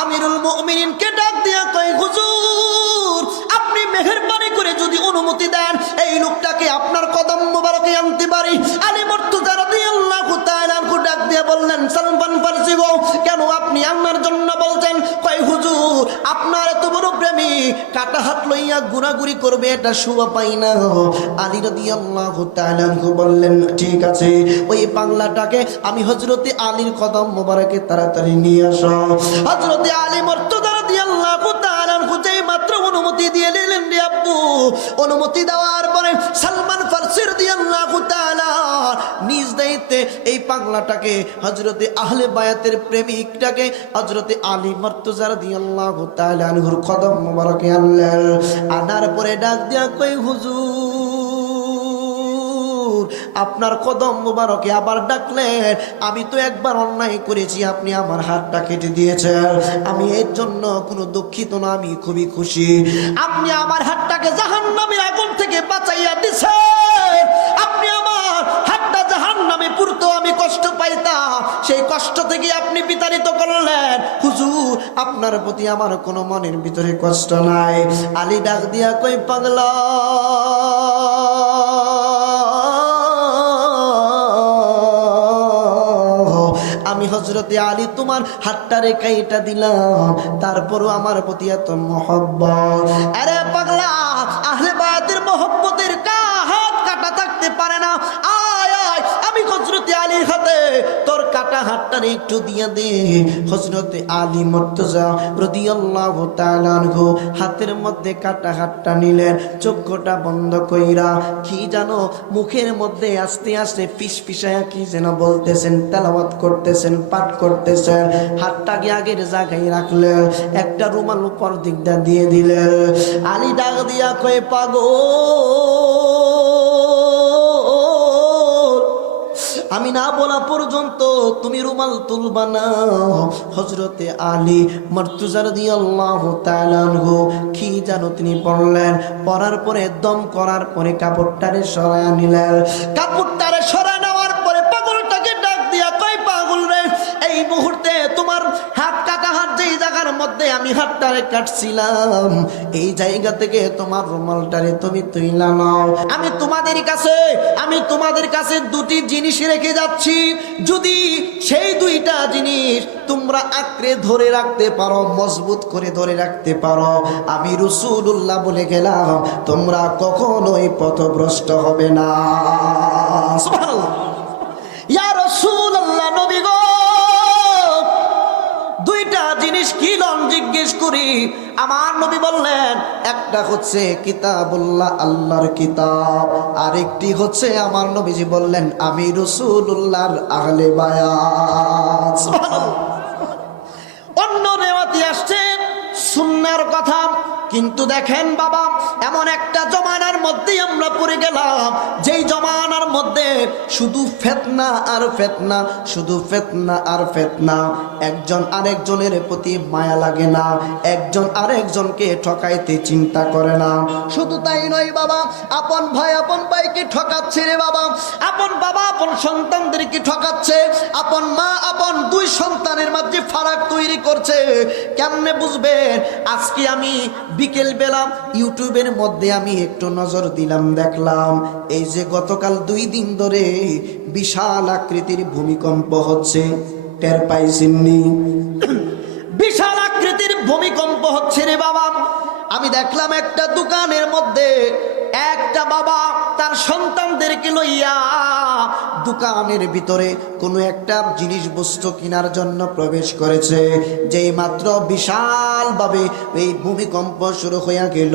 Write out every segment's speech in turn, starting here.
আমিরুল মুমিনিনকে ডাক দিয়া কয়, হুজুর আপনি মেহেরবানি করে যদি অনুমতি দেন এই লোকটাকে আপনার কদম মোবারকে আনতে পারি। আলী মুর্তজা রাদিয়াল্লাহু তাআলা আনহু ডাক দিয়া বললেন, সালমান ফারসি গো, কেন আপনি আমার জন্য বলছেন? কয়, হুজুর আপনার এত বড় প্রেমী কাটা হাত লইয়া ঘোরাঘুরি করবে এটা শোভা পাই না। আলী রাদিয়াল্লাহু তাআলা আনহু বললেন, ঠিক আছে, ওই পাগলাটাকে আমি হযরতে আলীর কদম মোবারকে তাড়াতাড়ি নিয়ে আসো। হযরতে আলী মুর্তজা রাদিয়াল্লাহু তাআলা আনহু যেই মাত্র অনুমতি দিয়ে দিলেন রে আব্বু, অনুমতি দেওয়ার পরে সালমান ফারসি রাদিয়াল্লাহু তাআলা নিজ দায়িত্বে এই পাগলাটাকে হযরতে আহলে বায়াতের প্রেমিকটাকে হযরতে আলী মুর্তজা রাদিয়াল্লাহু তাআলা আনহুর কদম মোবারকে আনলেন। আনার পরে ডাক দিয়া কই, হুজুর আপনার কদম মোবারকে আবার ডাকলেন। আমি তো একবার অন্যায় করেছি, আপনি আমার হাতটা কেটে দিয়েছেন, আমি এর জন্য কোনো দুঃখিত না, আমি খুবই খুশি। আপনি আমার হাতটাকে জাহান্নামের আগুন থেকে বাঁচাইয়া দিয়েছেন। আপনি আমার হাতটা জাহান্নামে পুরতো আমি কষ্ট পাইতাম, সেই কষ্ট থেকে আপনি বিতাড়িত করলেন। হুজুর আপনার প্রতি আমার কোনো মনের ভিতরে কষ্ট নাই। আলী ডাক দিয়া কই, পাগলা আমি হযরতে আলী তোমার হাতটা রেখে এটা দিলাম, তারপরও আমার প্রতি এত মহব্বত। আরে পাগলা, আহলে বায়াতের মহব্বতের হাত কাটা থাকতে পারে না। আয় আয়, আমি হযরতে আলীর হাতে তোর কাটা হাতটা একটু দিয়ে দে। হযরতে আলী মুর্তজা রাদিয়াল্লাহু তাআলা আনহু হাতের মধ্যে কাটা হাতটা নিলেন, চোখটা বন্ধ কইরা কি জানো মুখের মধ্যে আস্তে আস্তে ফিসফিসায়া কি যেন বলতেছেন, তেলাওয়াত করতেছেন, পাঠ করতেছেন। হাতটাকে আগের জায়গায় রাখলেন, একটা রুমাল উপর দিকটা দিয়ে দিলেন। আলী ডাক দিয়া কয়ে, পাগল আমি না বলা পর্যন্ত তুমি রুমাল তুলবা না। হযরতে আলী মুর্তজা রাদিয়াল্লাহু তাআলা আনহু কি জানো তিনি পড়লেন, পড়ার পরে দম করার পরে কাপড়টারে সরায়া নিলেন। কাপড়টারে সরা নেওয়ার পরে পাগলটাকে ডাক দিয়া কয়, পাগল রে, এই মুহূর্তে তোমার হাত কাটা হাত যেই জায়গার মধ্যে আমি হাতটারে কাটছিলাম এই জায়গা থেকে তোমার রুমালটারে তুমি তুইলা নাও। আমি তোমাদের কাছে দুটি জিনিস রেখে যাচ্ছি, যদি সেই দুইটা জিনিস তোমরা আঁকড়ে ধরে রাখতে পারো, মজবুত করে ধরে রাখতে পারো, আমি রাসূলুল্লাহ বলে গেলাম তোমরা কখনোই পথভ্রষ্ট হবে না। সুবহানাল্লাহ। ইয়া রাসূলুল্লাহ, নবী গো দুইটা জিনিস কি লন জিজ্ঞেস করি। আমার নবী বললেন, একটা হচ্ছে কিতাবুল্লাহ, আল্লাহর কিতাব, আরেকটি হচ্ছে আমার নবীজি বললেন আমি রাসূলুল্লাহর আহলে বায়াত। সুবহানাল্লাহ। অন্য রিওয়ায়াতে আসছে সুন্নাহর কথা, কিন্তু দেখেন বাবা, এমন একটা জমানার মধ্যে আমরা পড়ে গেলাম যেই জমানার মধ্যে শুধু ফিতনা আর ফিতনা, শুধু ফিতনা আর ফিতনা। একজন আরেকজনের প্রতি মায়া লাগে না, একজন আরেকজনকে ঠকাইতে চিন্তা করে না। শুধু তাই নয় বাবা, আপন ভাই আপন ভাইকে ঠকাচ্ছে রে বাবা, আপন বাবা আপন সন্তানদেরকে ঠকাচ্ছে, আপন মা আপন দুই সন্তানের মাঝে ফারাক তৈরি করছে। কেমনে বুঝবেন? আজকে আমি বিকেল বেলা ইউটিউবের মধ্যে আমি একটু নজর দিলাম, দেখলাম এই যে গতকাল 2 দিন ধরে বিশাল আকৃতির ভূমিকম্প হচ্ছে, টের পাইছেননি? বিশাল আকৃতির ভূমিকম্প হচ্ছে রে বাবা। আমি দেখলাম একটা দোকানের মধ্যে একটা বাবা তার সন্তানদেরকে লইয়া দোকানের ভিতরে কোনো একটা জিনিস বস্তু কেনার জন্য প্রবেশ করেছে। যেই মাত্র বিশালভাবে এই ভূমিকম্প শুরু হয়ে গেল।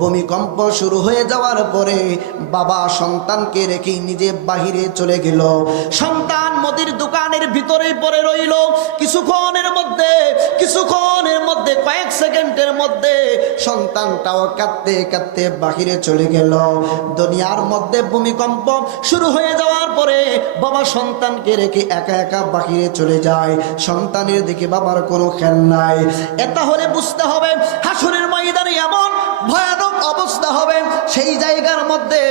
ভূমিকম্প শুরু হয়ে যাওয়ার পরে বাবা সন্তানকে রেখে নিজে বাহিরে চলে গেল। সন্তান মুদির দোকানের ভিতরেই পড়ে রইল। কিছুক্ষণের মধ্যে কয়েক সেকেন্ডের মধ্যে সন্তানটাও কাঁদতে কাঁদতে বাহিরে চলে গেল। দুনিয়ার মধ্যে ভূমিকম্প শুরু হয়ে যাওয়ার পরে বাবা সন্তানকে রেখে একা একা বাহিরে চলে যায়। সন্তানের দিকে বাবার কোনো খেয়াল নাই। এটা হলে বুঝতে হবে হাসরের ময়দানে এমন ভয়ানক অবস্থা হবে, সেই জায়গার মধ্যে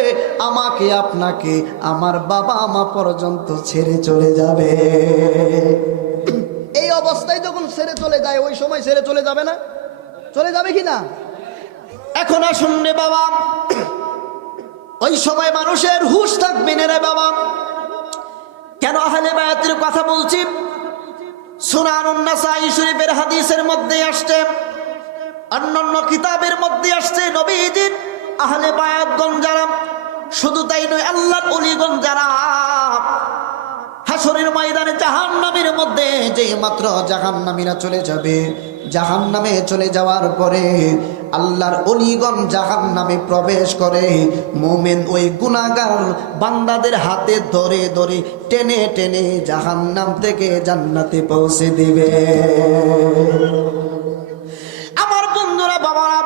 আমাকে আপনাকে আমার বাবা মা পর্যন্ত ছেড়ে চলে যাবে। এই অবস্থায় যখন ছেড়ে চলে যায়, ওই সময় ছেড়ে চলে যাবে না? চলে যাবে কি না? এখন আসুন রে বাবা, ওই সময় মানুষের হুঁশ থাকবে না রে বাবা। কেন আহলে বায়াতের কথা বলছি? সুনানুন নাসাই শরীফের হাদিসের মধ্যে আসছে, অন্যান্য কিতাবের মধ্যে আসছে, নবীজির আহলে বায়াতগণ যারা, শুধু তাই নয়, আল্লাহর ওলিগণ যারা হাসরের ময়দানে জাহান্নামের মধ্যে যে মাত্র জাহান্নামীরা চলে যাবে, জাহান্নামে চলে যাওয়ার পরে আল্লাহর ওলিগণ জাহান্নামে প্রবেশ করে মুমিন ওই গুনাহগার বান্দাদের হাতে ধরে ধরে টেনে টেনে জাহান্নাম থেকে জান্নাতে পৌঁছে দিবে। আমার বন্ধুরা, বাবারা,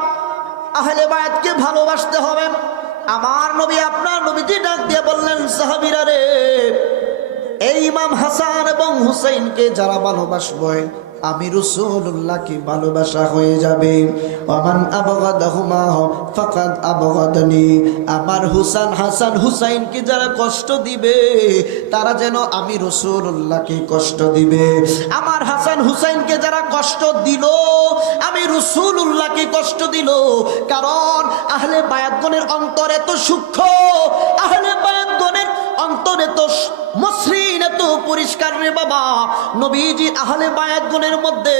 আহলে বায়াতকে ভালোবাসতে হবে। আমার নবী, আপনার নবীজি ডাক দিয়ে বললেন, সাহাবীরা রে, এই ইমাম হাসান এবং হুসাইনকে যারা ভালোবাসবে, আমি রাসূলুল্লাহকে ভালোবাসা হয়ে যাবে। ওমান আবগাদাহুমা ফাকাদ আবগাদানি, আমার হাসান হুসাইনকে যারা কষ্ট দিবে, তারা যেন আমি রাসূলুল্লাহকে কষ্ট দিবে। আমার হাসান হুসাইনকে যারা কষ্ট দিল, আমি রাসূলুল্লাহকে কষ্ট দিল। কারণ আহলে বায়াতগণের অন্তর এত সূক্ষ্ম, আহলে বায়াতগণের অন্তর এত মসৃণ, এত পরিষ্কার রে বাবা। নবীজি আহলে বায়াতগণের মধ্যে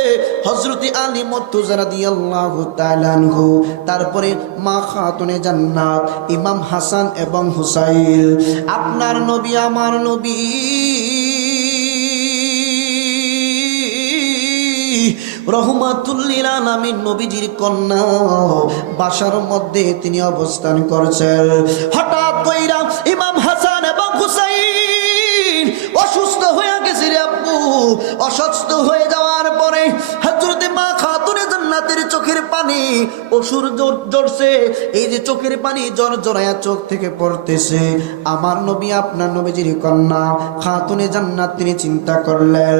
হযরত আলী মুর্তজা রাদিয়াল্লাহু তাআলা আনহু, তারপরে মা খাতুনে জান্নাত ইমাম হাসান এবং হুসাইন, আপনার নবী, আমার নবী রহমাতুল লিল আলামিন, নবীজির কন্যা বাসার মধ্যে তিনি অবস্থান করছেন। হঠাৎ কইরা ইমাম হাসান এবং হুসাইন অসুস্থ হয়ে গেছে রে আব্বু। অসুস্থ হয়ে যাওয়ার পরে হযরতে মা খাতুনে জান্নাতের চোখের পানি অসুর ঝরছে, এই যে চোখের পানি জড়জড়ায়া চোখ থেকে পড়তেছে। আমার নবী, আপনার নবীজির কন্যা খাতুনে জান্নাত তিনি চিন্তা করলেন,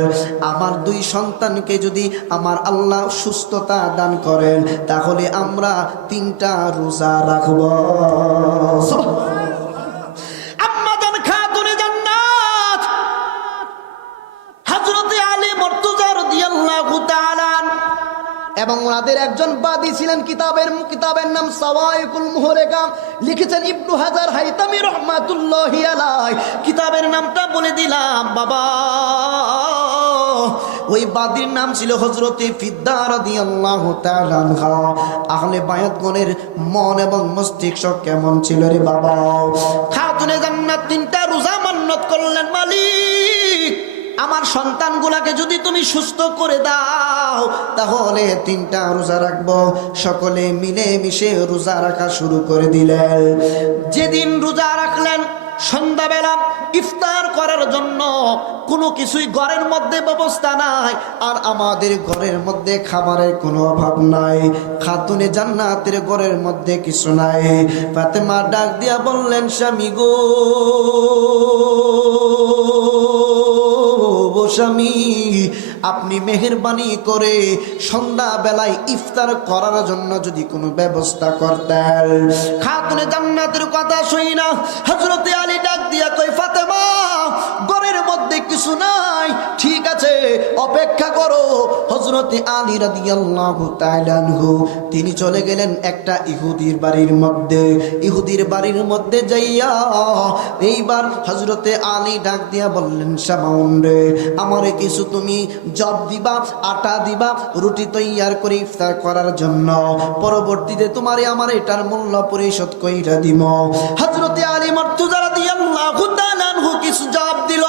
আমার দুই সন্তানকে যদি আমার আল্লাহ সুস্থতা দান করেন, তাহলে আমরা 3টা রোজা রাখব। আম্মাজান খাতুনে জান্নাত হযরতে আলী মুর্তজা রাদিয়াল্লাহু তাআলা এবং ওনাদের একজন বাদী ছিলেন। কিতাবের নাম সাওয়াইকুল মুহরিকা, লিখেছেন ইবনু হাজার হাইতামি রাহমাতুল্লাহি আলাইহি। কিতাবের নামটা বলে দিলাম বাবা। ওই বাদীর নাম ছিল হযরতে ফিদ্দা রাদিয়াল্লাহু তাআলা আনহা। আহলে বায়াতগণের মন এবং মস্তিষ্ক কেমন ছিল রে বাবা? খাতুনে জান্নাত 3টা রোজা মান্নত করলেন, মালিক আমার সন্তানগুলাকে যদি তুমি সুস্থ করে দাও, তাহলে 3টা রোজা রাখবো। সকলে মিলে মিশে রোজা রাখা শুরু করে দিলেন। যেদিন রোজা রাখলেন, সন্ধ্যাবেলা ইফতার করার জন্য কোনো কিছুই ঘরের মধ্যে ব্যবস্থা নাই, আর আমাদের ঘরের মধ্যে খাবারের কোনো অভাব নাই। খাতুনে জান্নাতের ঘরের মধ্যে কিছু নাই। ফাতেমা ডাক দিয়া বললেন, স্বামী গো, স্বামী, আপনি মেহেরবানি করে সন্ধ্যা বেলায় ইফতার করার জন্য যদি কোনো ব্যবস্থা করতেন। খাতুনে জান্নাতের কথা শুই না হযরতে আলী ডাক দিয়া কই, ফাতেমা, ঘরের মধ্যে কিছু নাই, ঠিক আছে, অপেক্ষা করো। হযরতে আলী রাদিয়াল্লাহু তাআলা আনহু তিনি চলে গেলেন একটা ইহুদির বাড়ির মধ্যে। ইহুদির বাড়ির মধ্যে যাইয়া এইবার হযরতে আলী ডাক দিয়া বললেন, শামাউন রে, আমারে কিছু তুমি জব দিবা, আটা দিবা, রুটি তৈয়ার করে ইফতার করার জন্য। পরবর্তীতে তোমারে আমার এটার মূল্য পরিশোধ কইরা দিব। হযরতে আলী মুর্তজা রাদিয়াল্লাহু তাআলা আনহু কিছু জব দিল।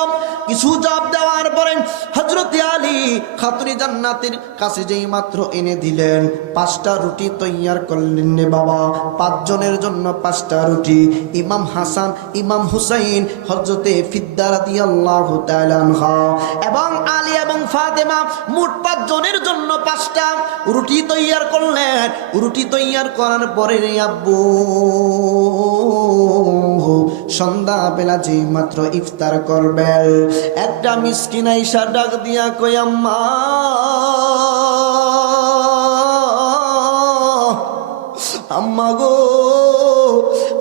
কিছু জব দেওয়ার পরে হযরতে আলী খাতুনে জান্নাতের কাছে যেই মাত্র এনে দিলেন, 5টা রুটি তৈয়ার করলেন রে বাবা। 5 জনের জন্য 5টা রুটি। ইমাম হাসান, ইমাম হুসাইন, হযরতে ফিদ্দা রাদিয়াল্লাহু তাআলা আনহা এবং আলী এবং ফাতেমা, মোট 5 জনের জন্য 5টা রুটি তৈয়ার করলেন। রুটি তৈয়ার করার পরে রে আব্বু, সন্ধ্যা বেলা যে মাত্র ইফতার করবেন, একটা মিসকিন আইসা ডাক দিয়া কই, আম্মা, আম্মা গো,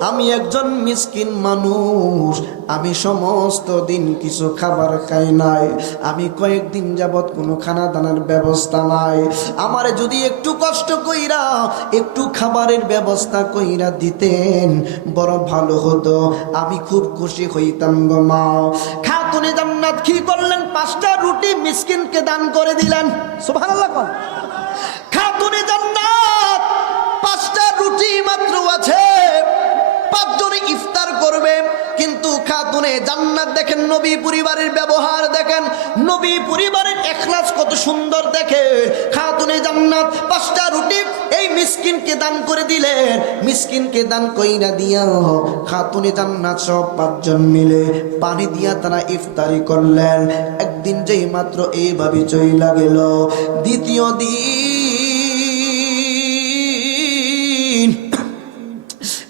আমি একজন মিসকিন মানুষ, আমি সমস্ত দিন কিছু খাবার খাই নাই, আমি কয়েকদিন যাবত কোনো খানা দানার ব্যবস্থা নাই, আমারে যদি একটু কষ্ট কইরা একটু খাবারের ব্যবস্থা কইরা দিতেন বড় ভালো হতো, আমি খুব খুশি হইতাম গো মা। খাতুনে জান্নাত কি করলেন? 5টা রুটি মিসকিনকে দান করে দিলেন। সুবহানাল্লাহ। খাতুনে জান্নাত 5টা রুটি মাত্র আছে, 5 জনে ইফতার করবে, কিন্তু খাতুনে জান্নাত দেখেন নবী পরিবারের ব্যবহার দেখেন, নবী পরিবারের ইখলাস কত সুন্দর দেখেন। খাতুনে জান্নাত 5টা রুটি এই মিসকিনকে দান করে দিলেন, মিসকিনকে দান কইরা দিয়া খাতুনে জান্নাত সব 5 জন মিলে পানি দিয়া তারা ইফতারি করলেন। একদিন যেই মাত্র এইভাবে চইলা গেল, দ্বিতীয় দিন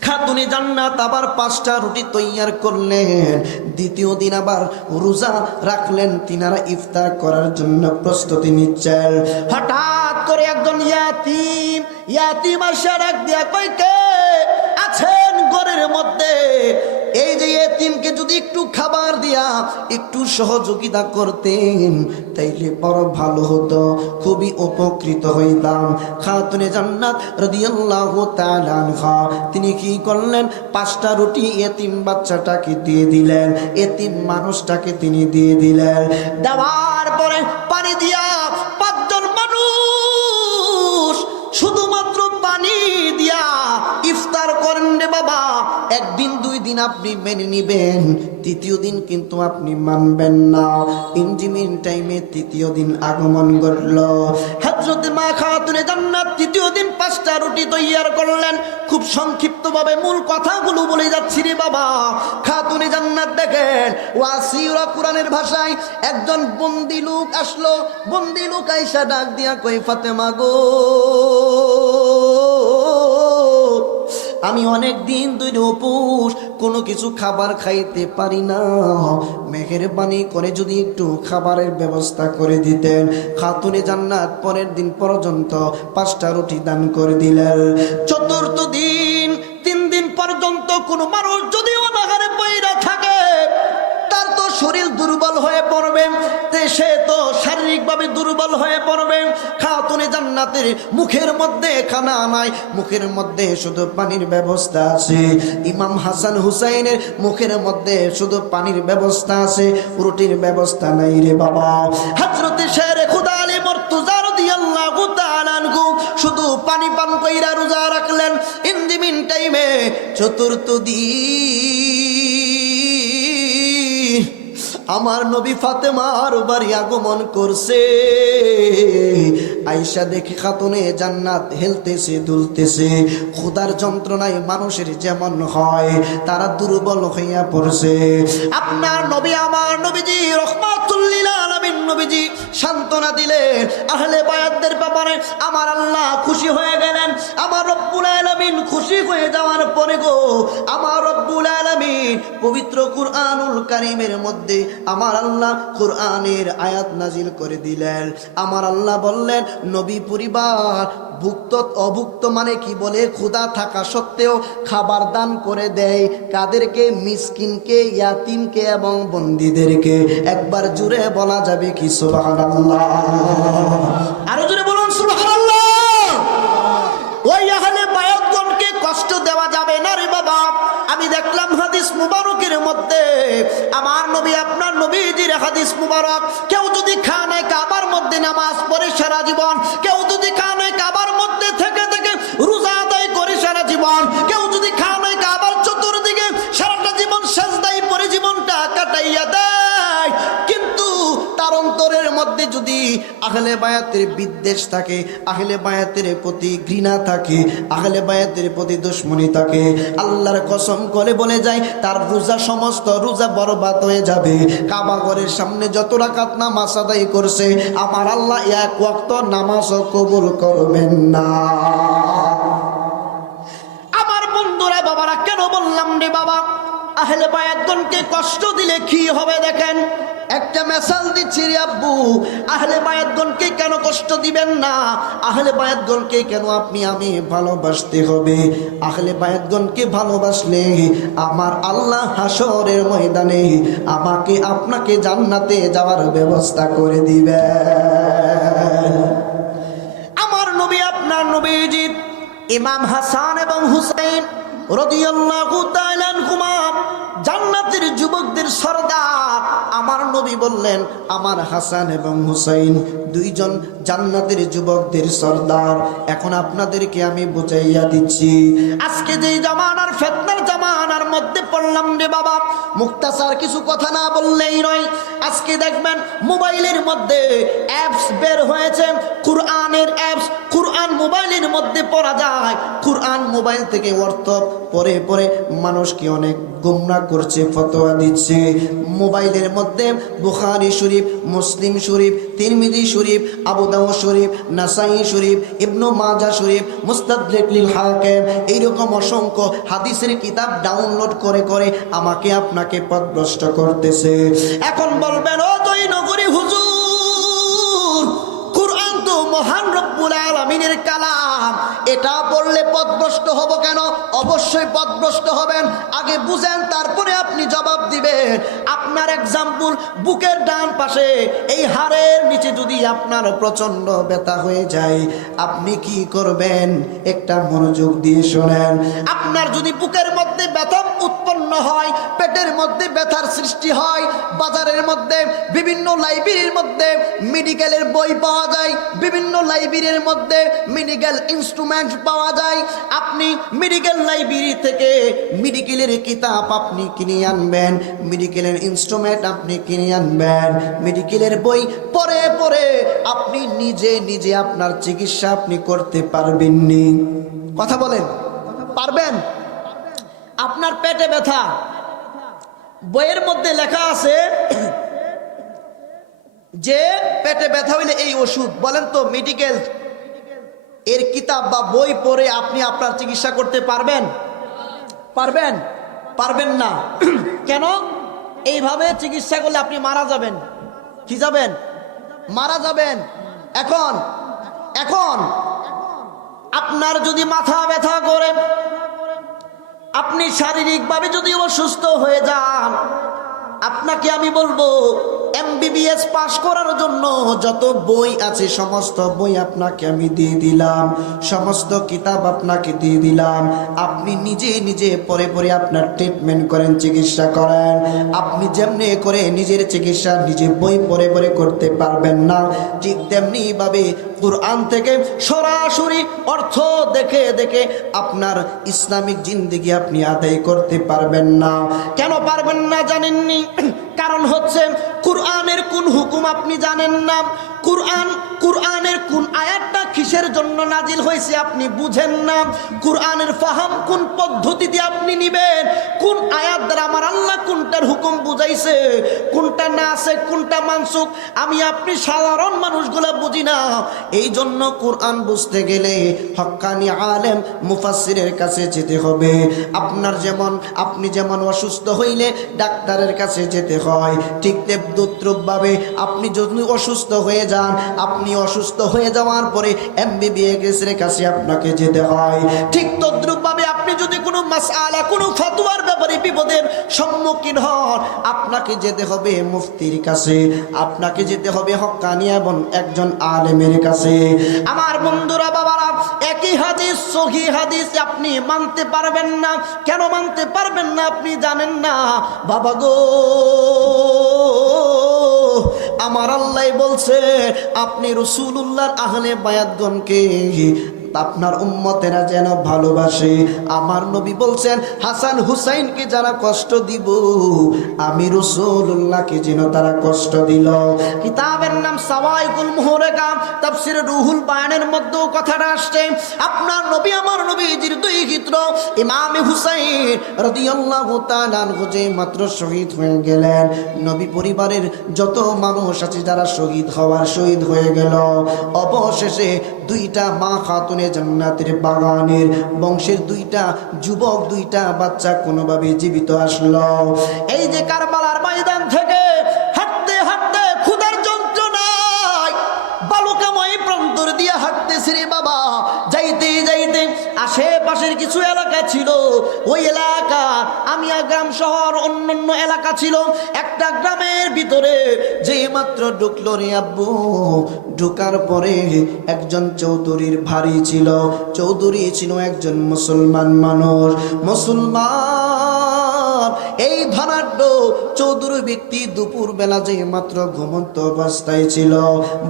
খাতুনে জান্নাত আবার 5টা রুটি তৈয়ার করলেন। দ্বিতীয় দিন আবার রোজা রাখলেন, তিনারা ইফতার করার জন্য প্রস্তুতি নিচ্ছেন। হঠাৎ করে একজন ইয়াতিম আসা ডাক দিয়া কই, কে আছেন ঘরের মধ্যে? এই যে এতিমকে যদি একটু খাবার দিয়া একটু সহযোগিতা করতেন তাইলে বড় ভালো হতো, খুবই উপকৃত হইতাম। খাতুনে জান্নাত রাদিয়াল্লাহু তাআলা আনহা তিনি কি করলেন? 5টা রুটি এতিম বাচ্চাটাকে দিয়ে দিলেন, এতিম মানুষটাকে তিনি দিয়ে দিলেন। দেওয়ার পরে পানি দিয়া 5 জন মানুষ শুধুমাত্র পানি দিয়া ইফতার করেন রে বাবা। একদিন 2 দিন আপনি মেনে নিবেন, তৃতীয় দিন কিন্তু আপনি মানবেন না। ইনজিমিন টাইমে তৃতীয় দিন আগমন করল। হযরত মা খাতুনে জান্নাত তৃতীয় দিন 5টা রুটি তৈয়ার করলেন। খুব সংক্ষিপ্ত ভাবে মূল কথাগুলো বলে যাচ্ছি রে বাবা। খাতুনে জান্নাত দেখেন ওয়াসিরা কোরআনের ভাষায় একজন বন্দি লোক আসলো, বন্দি লোক আইসা ডাক দিয়া কই, ফাতেমা গো, আমি অনেক দিন ধরে উপোস, কোনো কিছু খাবার খাইতে পারি না, মেহেরবানি করে যদি একটু খাবারের ব্যবস্থা করে দিতেন। খাতুনে জান্নাত পরের দিন পর্যন্ত 5টা রুটি দান করে দিলেন। চতুর্থ দিন 3 দিন পর্যন্ত কোনো মানুষ যদি অনাহারে পইরা থাকে তার তো শরীর দুর্বল হয়ে পড়বে, সে তো শারীরিকভাবে দুর্বল হয়ে পড়বে। খাতুনে জান্নাতের মুখের মধ্যে খানা নাই, মুখের মধ্যে শুধু পানির ব্যবস্থা আছে। ইমাম হাসান হুসাইনের মুখের মধ্যে শুধু পানির ব্যবস্থা আছে, রুটির ব্যবস্থা নাই রে বাবা। হযরত শেরে খুদা আলী মুর্তজা রাদিয়াল্লাহু তাআলা আনহু শুধু পানি পান কইরা রোজা রাখলেন। ইনজিমিন টাইমে চতুর্থ দিন আমার নবী ফাতেমার বাড়ি আগমন করছে। আয়েশা দেখে খাতুনে জান্নাত হেলতেছে দুলতেছে, ক্ষুধার যন্ত্রণায় মানুষের যেমন হয় তারা দুর্বল হইয়া পড়ছে। আপনার নবী আমার নবীজি রহমাতুল লিল আলামিন নবীজি সান্ত্বনা দিলেন আহলে বায়াতদের ব্যাপারে। আমার আল্লাহ খুশি হয়ে গেলেন। আমার রব্বুল আলামিন খুশি হয়ে যাওয়ার পরে গো আমার রব্বুল আলামিন পবিত্র কুরআনুল কারীমের মধ্যে আমার আল্লাহ কুরআনের আয়াত নাজিল করে দিলেন। আমার আল্লাহ বললেন, নবী পরিবার ভুক্ত অভুক্ত মানে কি বলে, ক্ষুধা থাকা সত্ত্বেও খাবার দান করে দেয়। কাদেরকে? মিসকিনকে, ইয়াতিমকে এবং বন্দীদেরকে। একবার জুড়ে বলা যাবে কি সুবহানাল্লাহ? আরো জোরে বলুন সুবহানাল্লাহ। ওই আহলে বায়াতগণকে কষ্ট দেওয়া যাবে না রে বাবা। আমি দেখলাম হাদিস মুবারকের মধ্যে আমার নবী আপনার নবীজির হাদিস মুবারক, কেউ যদি খানায় কাবার মধ্যে নামাজ পড়ে সারা জীবন, কেউ যদি খানায় কাবার মধ্যে থেকে থেকে রোজা আদায় করে সারা জীবন, কেউ যদি খানায় কাবার চতুর্দিকে সারাটা জীবন সেজদায় পড়ে জীবনটা কাটাইয়া দেয়, কিন্তু তার অন্তরের মধ্যে যদি আহলে বায়াতের বিদ্বেষ থাকে, আহলে বায়াতের প্রতি ঘৃণা থাকে, আহলে বায়াতের প্রতি দুশমনী থাকে, আল্লাহর কসম করে বলে যায় তার রোজা সমস্ত রোজা বরবাদ হয়ে যাবে। কাবা ঘরের সামনে যত রাকাত নামাজ আদায় করছে আমার আল্লাহ এক ওয়াক্ত নামাজও কবুল করবেন না। আমার বন্ধুরা বাবারা, কেন বললাম রে বাবা আহলে বায়াতগণকে কষ্ট দিলে কি হবে দেখেন। একটা মেসাল দিচ্ছি রে আব্বু, আহলে বায়াতগণকে কেন কষ্ট দিবেন না? আহলে বায়াতগণকে কেন আপনি আমি ভালোবাসতে হবে? আহলে বায়াতগণকে ভালোবাসলে আমার আল্লাহ হাসরের ময়দানে আমাকে আপনাকে জান্নাতে যাওয়ার ব্যবস্থা করে দিবেন। আমার নবী, আপনার নবীজি ইমাম হাসান এবং হুসাইন রাদিয়াল্লাহু তাআলা আনহুমা জান্নাতের যুবকদের সরদার। আমার নবী বললেন আমার হাসান এবং হুসাইন দুইজন জান্নাতের যুবকদের সরদার। এখন আপনাদেরকে আমি বুঝাইয়া দিচ্ছি, আজকে যে জামানার ফিতনার জামানার মধ্যে পড়লাম রে বাবা, মুক্তাসার কিছু কথা না বললেই নয়। আজকে দেখবেন মোবাইলের মধ্যে অ্যাপস বের হয়েছে, কুরআনের অ্যাপস। কুরআন মোবাইলের মধ্যে পড়া যায়। কুরআন মোবাইল থেকে অর্থ পরে পরে মানুষকে অনেক গুমরাহ করছে, ফতোয়া দিচ্ছে। মোবাইলের মধ্যে বুখারী শরীফ, মুসলিম শরীফ, তিরমিজি শরীফ, আবু দাউদ শরীফ, নাসাই শরীফ, ইবনু মাজাহ শরীফ, মুস্তাদরিক লিল হাকিম, এইরকম অসংখ্য হাদিসের কিতাব ডাউনলোড করে করে আমাকে আপনাকে পথভ্রষ্ট করতেছে। এখন বলবেন ও জয়নগরী হুজুর, কুরআন তো মহান রব্বুল আলামিনের কালাম, এটা পড়লে পথভ্রষ্ট হব কেন? অবশ্যই পথভ্রষ্ট হবেন। আগে বুঝেন, তারপরে আপনি জবাব দিবেন। আপনার এক্সাম্পল, বুকের ডান পাশে এই হাড়ের নিচে যদি আপনার প্রচন্ড ব্যথা হয়ে যায়, আপনি কি করবেন? একটা মনোযোগ দিয়ে শোনেন। আপনার যদি বুকের মধ্যে ব্যথা উৎপন্ন হয়, পেটের মধ্যে ব্যথার সৃষ্টি হয়, বাজারের মধ্যে বিভিন্ন লাইব্রেরির মধ্যে মেডিকেলের বই পাওয়া যায়, বিভিন্ন লাইব্রেরির মধ্যে মেডিকেল ইনস্ট্রুমেন্ট পাওয়া যায়। আপনি মেডিকেল লাইব্রেরি থেকে মেডিকেলের কিতাব আপনি কিনে আনবেন, মেডিকেলের ইনস্ট্রুমেন্ট আপনি কিনে আনবেন, মেডিকেলের বই পড়ে পড়ে আপনি নিজে নিজে আপনার চিকিৎসা আপনি করতে পারবেন নি? কথা বলেন, পারবেন? আপনার পেটে ব্যথা, বইয়ের মধ্যে লেখা আছে যে পেটে ব্যথা হইলে এই ওষুধ, বলেন তো মেডিকেল এর কিতাব বা বই পড়ে আপনি আপনার চিকিৎসা করতে পারবেন? পারবেন? পারবেন না। কেন? এইভাবে চিকিৎসা করলে আপনি মারা যাবেন। কি যাবেন? মারা যাবেন। এখন এখন আপনার যদি মাথা ব্যথা করে, আপনি শারীরিকভাবে যদি অসুস্থ হয়ে যান, আপনাকে আমি বলবো MBBS পাশ করার জন্য যত বই আছে সমস্ত বই আপনাকে আমি দিয়ে দিলাম, সমস্ত কিতাব আপনাকে দিয়ে দিলাম। আপনি নিজে নিজে পরে পরে আপনার ট্রিটমেন্ট করেন, চিকিৎসা করেন। আপনি যেমনি করে নিজের চিকিৎসা নিজে বই পড়ে পড়ে করতে পারবেন না, ঠিক তেমনি ভাবে কুরআন থেকে সরাসরি অর্থ দেখে দেখে আপনার ইসলামিক জিন্দেগি আপনি আদায় করতে পারবেন না। কেন পারবেন না জানেননি? কারণ হচ্ছে কুরআনের কোন হুকুম আপনি জানেন না। কুরআনের কোন আয়াতটা কিসের জন্য নাজিল হয়েছে আপনি বুঝেন না। কুরআনের ফাহাম কোন পদ্ধতিতে আপনি নিবেন, কোন আয়াত দ্বারা আমার আল্লাহ কোনটার হুকুম বুঝাইছে, কোনটা না আছে, কোনটা মানসুখ, আমি আপনি সাধারণ মানুষগুলা বুঝি না। এই জন্য কুরআন বুঝতে গেলে হক্কানি আলেম মুফাসসিরের কাছে যেতে হবে। আপনি যেমন অসুস্থ হইলে ডাক্তারের কাছে যেতে হয়, ঠিক তদ্রূপভাবে আপনি যদি অসুস্থ হয়ে যান, আপনি অসুস্থ হয়ে যাওয়ার পরে MBBS এর কাছে আপনাকে যেতে হয়। ঠিক তদ্রূপভাবে আপনি যদি কোনো মাসআলা, কোনো ফতোয়ার ব্যাপারে বিপদের সম্মুখীন হন, আপনাকে যেতে হবে মুফতির কাছে, আপনাকে যেতে হবে হক্কানি এবং একজন আলেমের কাছে। আমার বন্ধুরা, বাবারা, একই হাদিস, সহিহ হাদিস আপনি মানতে পারবেন না। কেন মানতে পারবেন না আপনি জানেন না? বাবা গো, আমার আল্লাহ বলছে আপনি রাসূলুল্লাহর আহলে বায়াতগণকে আপনার উম্মতেরা যেন ভালোবাসে। আমার নবী বলছেন হাসান হুসাইনকে যারা কষ্ট দিব, আমি রাসূলুল্লাহকে যেন তারা কষ্ট দিল। কিতাবের নাম সাওয়াইকুল মুহরাকা, তাফসীর রুহুল বায়ানের মধ্যে কথাটা আসছে। আপনার নবী, আমার নবীজির দুই পুত্র ইমাম হুসাইন রাদিয়াল্লাহু তাআলা আনহু যে মাত্র শহীদ হয়ে গেলেন, নবী পরিবারের যত মানুষ আছে যারা শহীদ হয়ে গেল, অবশেষে দুইটা মা খাতুনে জান্নাতের বাগানের বংশের দুইটা যুবক, দুইটা বাচ্চা কোনোভাবে জীবিত আসলো। এই যে কারবালার ময়দান থেকে হাঁটতে আশেপাশের কিছু এলাকা ছিল, ওই এলাকা আমিয়া গ্রাম শহর অন্যান্য এলাকা ছিল। একটা গ্রামের ভিতরে যে মাত্র ঢুকলো রে আব্বু, ঢুকার পরে একজন চৌধুরীর ভারী ছিল। চৌধুরী ছিল একজন মুসলমান মানুষ, মুসলমান। এই ধনাঢ্য চৌধুরী ব্যক্তি দুপুর বেলা যে মাত্র ঘুমন্ত অবস্থায় ছিল।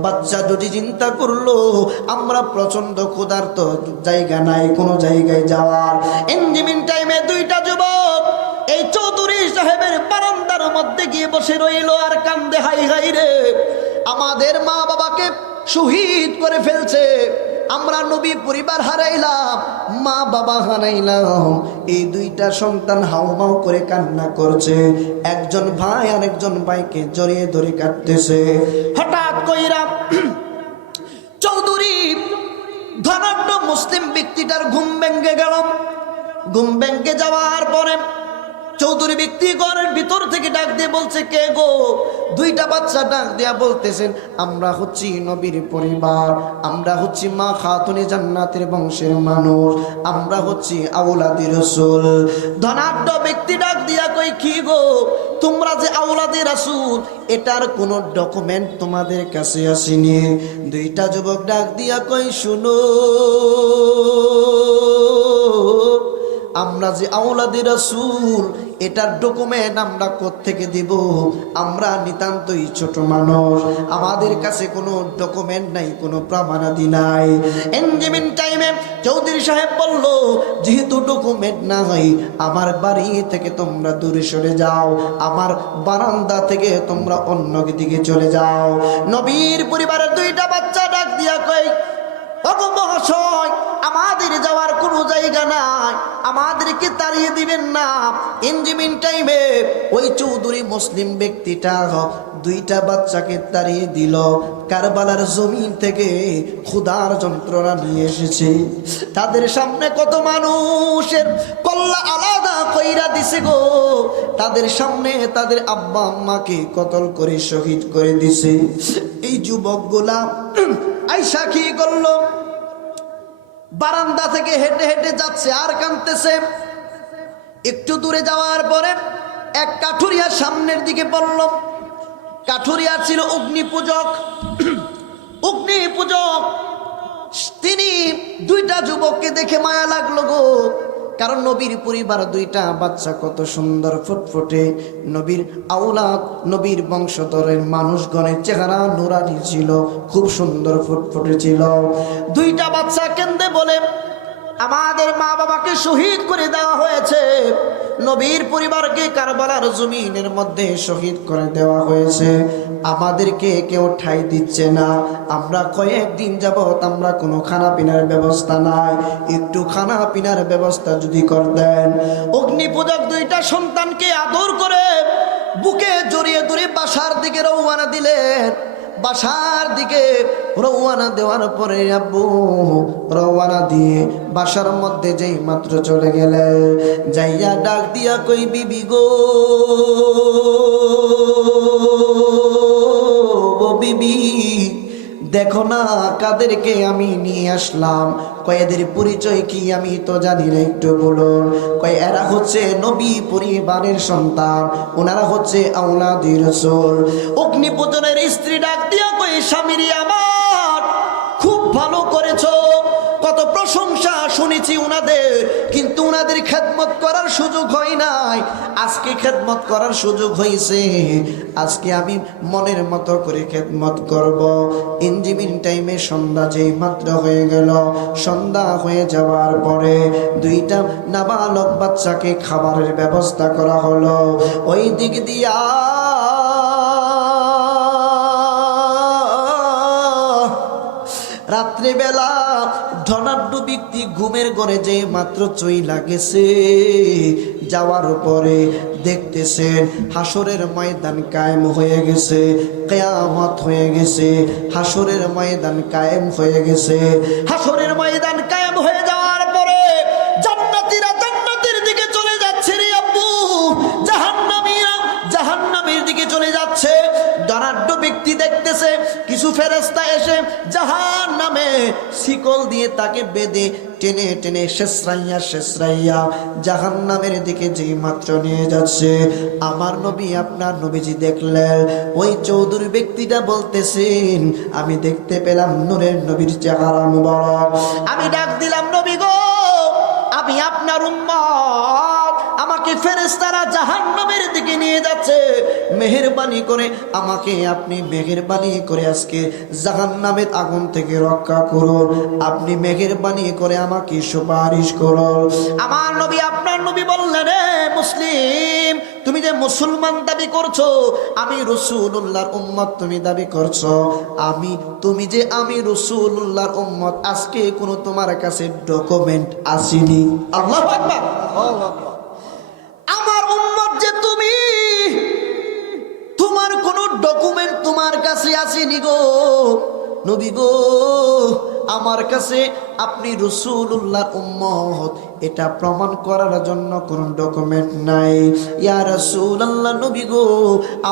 বাচ্চা দুটি চিন্তা করলো, আমরা প্রচন্ড ক্ষুধার্ত, জায়গা নাই কোনো জায়গায় যাওয়ার। ইনজিমিন টাইমে দুইটা যুবক এই চৌধুরী সাহেবের বারান্দার মধ্যে গিয়ে বসে রইল আর কান্দে, হাই হাই রে, আমাদের মা বাবাকে শহীদ করে ফেলছে, আমরা নবী পরিবার হারাইলাম, মা বাবা হারাইলাম। এই দুইটা সন্তান হাউমাউ করে কান্না করছে। একজন ভাই আর একজন ভাইকে জড়িয়ে ধরে কাঁদতেছে। হঠাৎ কইরা চৌধুরী ধনাঢ্য মুসলিম ব্যক্তিটার ঘুম ভেঙে গেল। ঘুম ভেঙে যাওয়ার পরে চৌধুরী ব্যক্তি ঘরের ভিতর থেকে ডাক দিয়ে বলছে, কে গো? দুইটা বাচ্চা ডাক দিয়া বলতেছেন, আমরা হচ্ছি নবীর পরিবার, আমরা হচ্ছি মা খাতুনে জান্নাতের বংশের মানুষ, আমরা হচ্ছি আওলাদি রাসূল। ধনাঢ্য ব্যক্তি ডাক দিয়া কই, কি গো তোমরা যে আওলাদি রাসূল, এটার কোনো ডকুমেন্ট তোমাদের কাছে আসেনি? দুইটা যুবক ডাক দিয়া কই, শুনো, আমরা যে আওলাদি রাসূল এটার ডকুমেন্ট আমরা কোত্থেকে দিব? আমরা নিতান্তই ছোট মানুষ, আমাদের কাছে কোনো ডকুমেন্ট নাই, কোনো প্রমাণাদি নাই। এনজিমিন টাইমে চৌধুরী সাহেব বলল, যেহেতু ডকুমেন্ট না হয়, আমার বাড়ি থেকে তোমরা দূরে সরে যাও, আমার বারান্দা থেকে তোমরা অন্য দিকে চলে যাও। নবীর পরিবারের দুইটা বাচ্চা ডাক দিয়া কই, ওগো মহাশয়, আমাদের যাওয়ার কোনো জায়গা নাই, আমাদেরকে তাড়িয়ে দিবেন না। ইনজিমিন টাইমে ওই চৌধুরী মুসলিম ব্যক্তিটা দুইটা বাচ্চাকে তাড়িয়ে দিল। কারবালার জমিন থেকে ক্ষুধার যন্ত্রণা নিয়ে এসেছে, তাদের সামনে কত মানুষের কল্লা আলাদা কইরা দিছে গো, তাদের সামনে তাদের আব্বা আম্মাকে কতল করে শহীদ করে দিছে। এই যুবকগুলা আইসা কি করলো, বারান্দা থেকে হেঁটে হেঁটে যাচ্ছে আর কাঁদতেছে। একটু দূরে যাওয়ার পরে এক কাঠুরিয়া সামনের দিকে পড়ল। কাঠুরিয়া ছিল অগ্নি পূজক। অগ্নি পূজক তিনি দুইটা যুবককে দেখে মায়া লাগলো গো, কারণ নবীর পরিবার দুইটা বাচ্চা কত সুন্দর ফুটফুটে, নবীর আওলাদ, নবীর বংশধরের মানুষগণের চেহারা নুরানি ছিল, খুব সুন্দর ফুটফুটে ছিল। দুইটা বাচ্চা কেন্দে বলে, আমাদের মা বাবাকে শহীদ করে দেওয়া হয়েছে, নবীর পরিবারকে কারবালার জমিনের মধ্যে শহীদ করে দেওয়া হয়েছে, আমাদেরকে কেউ ঠাঁই দিচ্ছে না, আমরা কয়েকদিন যাবত আমরা কোনো খানা পিনার ব্যবস্থা নাই, একটু খানা পিনার ব্যবস্থা যদি করে দেন। অগ্নি পূজক দুইটা সন্তানকে আদর করে বুকে জড়িয়ে ধরে বাসার দিকে রওনা দিলেন। বাসার দিকে রওনা দেওয়ার পরে আব্বু রওনা দিয়ে বাসার মধ্যে যেই মাত্র চলে গেলে, যাইয়া ডাক দিয়া কই, বিবি গো, বিবি দেখো না কাদেরকে আমি নিয়ে আসলাম। কয় এদের পরিচয় কি আমি তো জানি না, একটু বলুন। কয় এরা হচ্ছে নবী পরিবারের সন্তান, ওনারা হচ্ছে আওলাদি রাসূল। অগ্নিপূজনের স্ত্রী ডাক দিয়া কয়, স্বামীরে আমার খুব ভালো করেছো, কত প্রশংসা শুনেছি উনাদের, কিন্তু উনাদের খেদমত করার সুযোগ হয় নাই, আজকে খেদমত করার সুযোগ হয়েছে, আজকে আমি মনের মতো করে খেদমত করব। ইনজিমিন টাইমে সন্ধ্যা যেই মাত্র হয়ে গেল, সন্ধ্যা হয়ে যাওয়ার পরে দুইটা নাবালক বাচ্চাকে খাবারের ব্যবস্থা করা হলো। ওই দিক দিয়া রাত্রিবেলা ধনাঢ্য ব্যক্তি ঘুমের ঘরে যে মাত্র চইলা গেছে, যাওয়ার পরে দেখতেছেন হাসরের ময়দান কায়েম হয়ে গেছে, কিয়ামত হয়ে গেছে, হাসরের ময়দান কায়েম হয়ে গেছে। হাসরের ময়দান কায়েম হয়ে যাওয়ার পরে জান্নাতীরা জান্নাতের দিকে চলে যাচ্ছে রে আব্বু, জাহান্নামীরা জাহান্নামের দিকে চলে যাচ্ছে। ধনাঢ্য ব্যক্তি দেখতেছে কিছু ফেরেশতা এসে জাহান্নামে শিকল দিয়ে তাকে বেঁধে টেনে টেনে শেষরাইয়া জাহান্নামের দিকে যেই মাত্র নিয়ে যাচ্ছে, আমার নবী আপনার নবীজি দেখলেন ওই চৌধুরী ব্যক্তিটা বলতেছেন, আমি দেখতে পেলাম নূরের নবীর চেহারা মুবারক। আমি ডাক দিলাম, নবী গো, আমি আপনার উম্মত, আমাকে ফেরেশতারা জাহান্নামের দিকে নিয়ে যাচ্ছে, মেহেরবানি করে আমাকে আপনি মেহেরবানি করে আজকে জাহান্নামের আগুন থেকে রক্ষা করুন, আপনি মেহেরবানি করে আমাকে সুপারিশ করুন। আমার নবী আপনার নবী বললেন, রে মুসলিম, তুমি যে মুসলমান দাবি করছো, আমি রাসূলুল্লাহর উম্মত তুমি দাবি করছো, তুমি যে আমি রাসূলুল্লাহর উম্মত, আজকে কোনো তোমার কাছে ডকুমেন্ট আসেনি। আল্লাহু আকবার। আমার উম্মত যে তুমি, তোমার কোনো ডকুমেন্ট তোমার কাছে আসেনি গো নবী গো, আমার কাছে আপনি রাসূলুল্লাহর উম্মত এটা প্রমাণ করার জন্য কোনো ডকুমেন্ট নাই। ইয়া রাসূলুল্লাহ, নবী গো,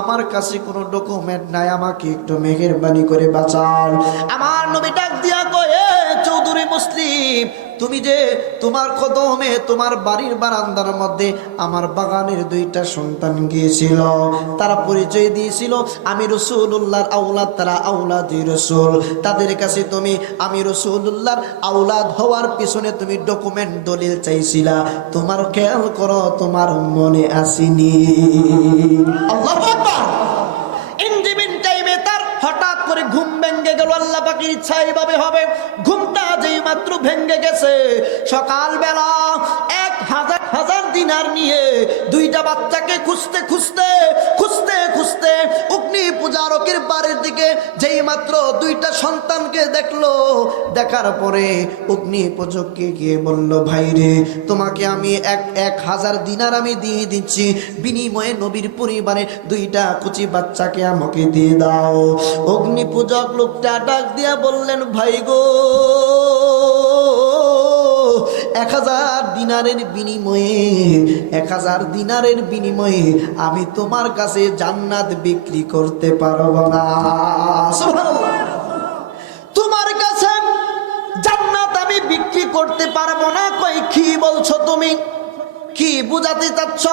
আমার কাছে কোনো ডকুমেন্ট নাই, আমাকে একটু মেহেরবানি করে বাঁচান। আমার নবী ডাক দিয়া কয়, চৌধুরী মুসলিম, তুমি যে তোমার কদমে তোমার বাড়ির বারান্দার মধ্যে আমার বাগানের দুইটা সন্তান গিয়েছিল, তারা পরিচয় দিয়েছিল আমি রাসূলুল্লাহর আওলাদ, তারা আওলাদি রাসূল, তাদের কাছে তুমি আমি রাসূলুল্লাহর আওলাদ হওয়ার পিছনে তুমি ডকুমেন্ট দলিল চাইছিলা, তোমার খেয়াল করো তোমার মনে আসেনি। আল্লাহু আকবার। ইনজিবিন টাইমে তার হঠাৎ করে ঘুম ভেঙে গেল, আল্লাহ পাকের ইচ্ছা এইভাবে হবে। ঘুমটা যেই মাত্র ভেঙে গেছে, সকালবেলা 1000 দিনার নিয়ে দুইটা বাচ্চাকে খুঁজতে অগ্নি পূজারকের বাড়ির দিকে যেই মাত্র দুইটা সন্তানকে দেখলো, দেখার পরে অগ্নি পূজককে গিয়ে বলল, ভাই রে, তোমাকে আমি 1000 দিনার আমি দিয়ে দিচ্ছি, বিনিময়ে নবীর পরিবারে দুইটা কুচি বাচ্চাকে আমাকে দিয়ে দাও। অগ্নি পূজক লোকটা ডাক দিয়া বললেন, ভাই গো, 1000 দিনারের বিনিময়ে আমি তোমার কাছে জান্নাত বিক্রি করতে পারবো না। সুবহানাল্লাহ। তোমার কাছে জান্নাত আমি বিক্রি করতে পারবো না। কই কি বলছো তুমি, কি বুঝাতে চাচ্ছ?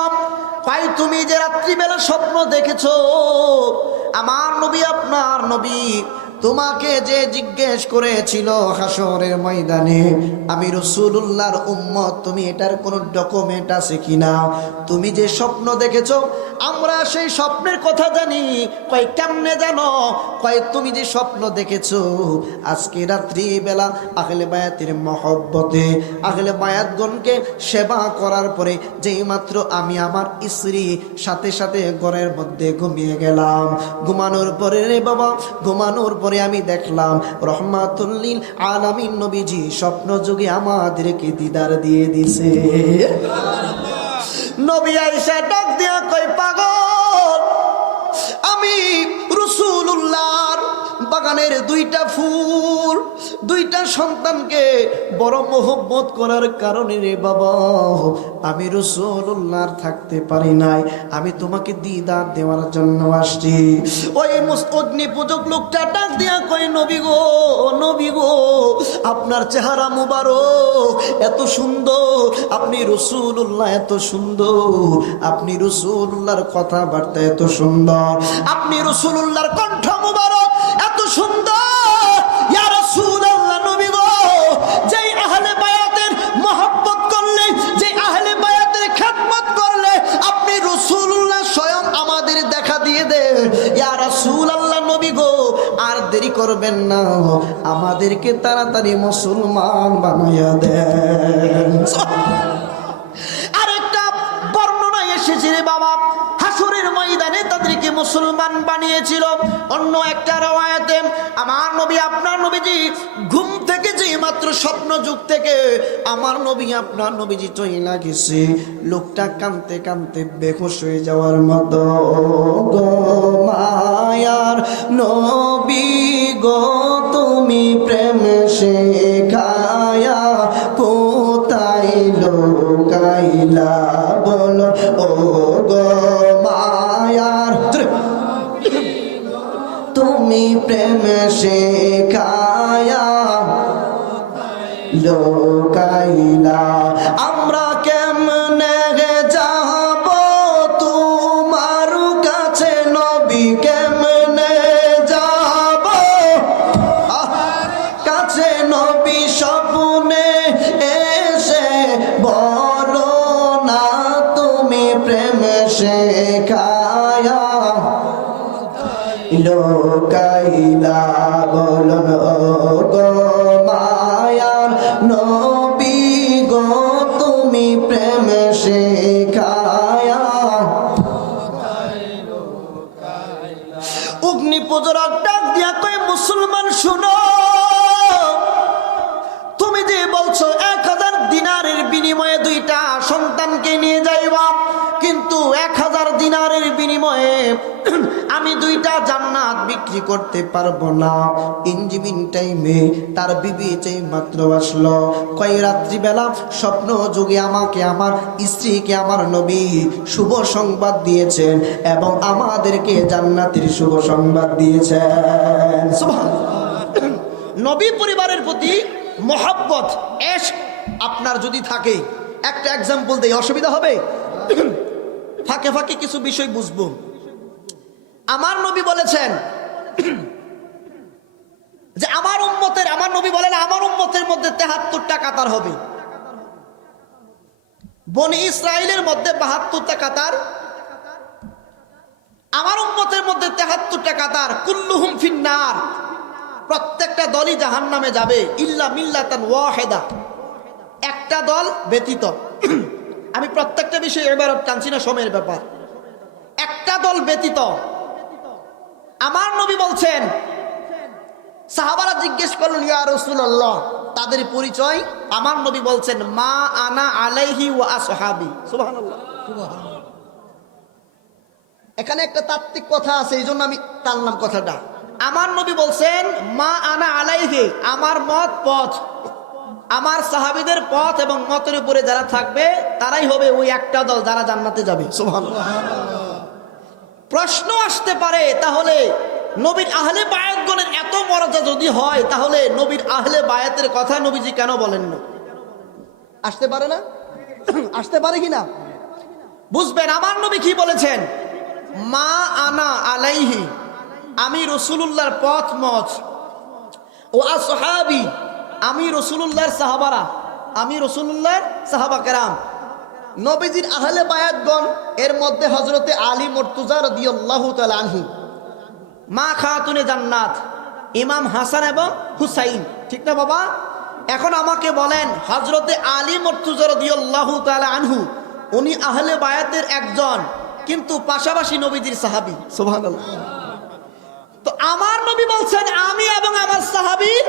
কই তুমি যে রাত্রিবেলা স্বপ্ন দেখেছো, আমার নবী আপনার নবী তোমাকে যে জিজ্ঞেস করেছিল হাসরের ময়দানে, আমি রাসূলুল্লাহর উম্মত, তুমি এটার কোনো ডকুমেন্ট আছে কিনা? তুমি যে স্বপ্ন দেখেছো, আমরা সেই স্বপ্নের কথা জানি। কয় কেমনে জানো? কয় তুমি যে স্বপ্ন দেখেছো, আজকে রাত্রিবেলা আহলে বায়াতের মহব্বতে আহলে বায়াতগণকে সেবা করার পরে যেই মাত্র আমি আমার স্ত্রী সাথে সাথে ঘরের মধ্যে ঘুমিয়ে গেলাম, ঘুমানোর পরে রে বাবা, ঘুমানোর পরে আমি দেখলাম রহমাতুল লিল আলামিন নবীজি স্বপ্ন যুগে আমাদেরকে দিদার দিয়ে দিছে। নবী আয়েশা ডাক দিয়া কই, পাগল, আমি রাসূলুল্লাহর বাগানের দুইটা ফুল, দুইটা সন্তানকে বড় মোহব্বত করার কারণে রে বাবা, আমি রাসূলুল্লাহর থাকতে পারি নাই, আমি তোমাকে দিদার দেওয়ার জন্য আসছি। ওই অগ্নি পূজক লোকটা ডাক দিয়া কই, নবী গো, আপনার চেহারা মুবারক এত সুন্দর, আপনি রাসূলুল্লাহ এত সুন্দর, আপনি রাসূলুল্লাহর কথাবার্তা এত সুন্দর, আপনি রাসূলুল্লাহর কণ্ঠ মুবারক এত সুন্দর। ইয়া রাসূলুল্লাহ, নবী গো, যেই আহলে বায়াতের মহব্বত করলে, যেই আহলে বায়াতের খেদমত করলে, আপনি রাসূলুল্লাহ স্বয়ং আমাদের দেখা দিয়ে দেন। ইয়া রাসূলুল্লাহ, নবী গো, আর দেরি করবেন না, আমাদেরকে তাড়াতাড়ি মুসলমান বানাইয়া দেন। আরেকটা বর্ণনা এসেছে রে বাবা, হাসরের ময়দানে তাদেরকে মুসলমান বানিয়েছিল। অন্য একটা রওয়ায়াতে আমার নবী আপনার নবীজি ঘুম থেকে যে মাত্র স্বপ্ন যুগ থেকে আমার নবী আপনার নবীজি চইলা গেছে, লোকটা কাঁদতে কাঁদতে বেহুশ হয়ে যাওয়ার মতো। গো মায়ার নবী গো, তুমি প্রেম শেখায়া কোথায় লোকাইলা বলো, ও গো মায়ার তুমি প্রেম শেখায়া লোকাইলা। আমরা কেমনে যাব তোমার কাছে নবী, কেমনে যাব কাছে নবী, স্বপ্নে এসে বলো না তুমি প্রেম শেখায়া লোকাইলা। বলুন ও গো মায়ার নবী গো, তুমি প্রেম শেখায়া। অগ্নিপূজক ডাক দিয়া কয়, মুসলমান শুনো, তুমি যে বলছো 1000 দিনারের বিনিময়ে 2টা সন্তানকে নিয়ে যাইবা, কিন্তু 1000 দিনারের বিনিময়ে আমি 2টা জান্নাত বিক্রি করতে পারবো না। ইনজিমিন টাইমে তার বিবি যেই মাত্র আসলো, কয় রাত্রিবেলা স্বপ্ন যুগে আমাকে আমার স্ত্রীকে আমার নবী শুভ সংবাদ দিয়েছেন এবং আমাদেরকে জান্নাতের শুভ সংবাদ দিয়েছেন। সুবহানাল্লাহ। নবী পরিবারের প্রতি মহব্বত, ইশক আপনার যদি থাকে, একটা এক্সাম্পল দেই, অসুবিধা হবে? ফাঁকে ফাঁকে কিছু বিষয় বুঝবো। আমার নবী বলেছেন যে আমার নবী বলেন আমার উম্মতের মধ্যে 73টা কাতার হবে। বনি ইসরাইলের মধ্যে 72টা কাতার, আমার উম্মতের মধ্যে 73টা কাতার। কুল্লুহুম ফিন্নার, প্রত্যেকটা দলই জাহান্নামে যাবে, ইল্লা মিল্লাতান ওয়াহিদা, একটা দল ব্যতীত। আমি প্রত্যেকটা বিষয়ে এবার টানছি না, সময়ের ব্যাপার। একটা দল ব্যতীত। আমার নবী বলছেন, সাহাবারা জিজ্ঞেস করলেন ইয়া রাসূলুল্লাহ, তাদের পরিচয়? আমার নবী বলছেন, মা আনা আলাইহি ওয়া আসহাবি। সুবহানাল্লাহ। এখানে একটা তাত্ত্বিক কথা আছে, এই জন্য আমি টানলাম কথাটা। আমার নবী বলছেন, মা আনা আলাইহি, আমার মত পথ, আমার সাহাবীদের পথ এবং মতের উপরে যারা থাকবে তারাই হবে ওই একটা দল যারা জান্নাতে যাবে। সুবহানাল্লাহ। প্রশ্ন আসতে পারে, তাহলে নবীর আহলে বায়াতগণের এত মর্যাদা যদি হয়, তাহলে নবীর আহলে বায়াতের কথা নবীজি কেন বলেন না? আসতে পারে না? আসতে পারে কিনা বুঝবেন। আমার নবী কি বলেছেন? মা আনা আলাইহি, আমি রাসূলুল্লাহর পথ মত, ও আসহাবি, আমি রাসূলুল্লাহর সাহাবারা, আমি রাসূলুল্লাহর সাহাবা কেরাম। নবীজির আহলে বায়াতগণ এর মধ্যে হযরতে আলী মুর্তজা রাদিয়াল্লাহু তাআলা আনহু, মা খাতুনে জান্নাত, ইমাম হাসান এবং হুসাইন, ঠিক না বাবা? এখন আমাকে বলেন, হযরতে আলী মুর্তজা রাদিয়াল্লাহু তাআলা আনহু উনি আহলে বায়াতের একজন, কিন্তু পাশাপাশি নবীজির সাহাবী। সুবহানাল্লাহ। তো আমার নবী বলছেন, আমি এবং আমার সাহাবীর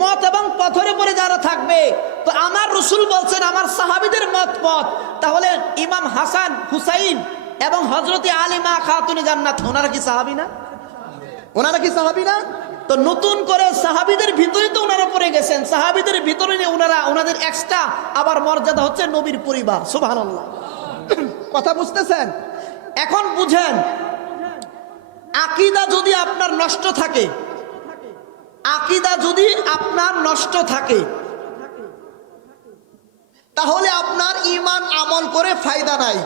মত এবং পথের উপরে যারা থাকবে, তো আমার রাসূল বলছেন আমার সাহাবীদের মত পথ, তাহলে ইমাম হাসান হুসাইন এবং হযরতে আলী মা খাতুনে জান্নাত, ওনারা কি সাহাবী না? ওনারা কি সাহাবী না? তো নতুন করে সাহাবীদের ভিতরে তো ওনারা পড়ে গেছেন, সাহাবীদের ভিতরে ওনারা, ওনাদের এক্সট্রা আবার মর্যাদা হচ্ছে নবীর পরিবার। সুবহানাল্লাহ। কথা বুঝতেছেন? এখন বুঝেন, আকীদা যদি আপনার নষ্ট থাকে, আকীদা যদি আপনার নষ্ট থাকে, তাহলে আপনার ঈমান আমল করে ফায়দা নাই।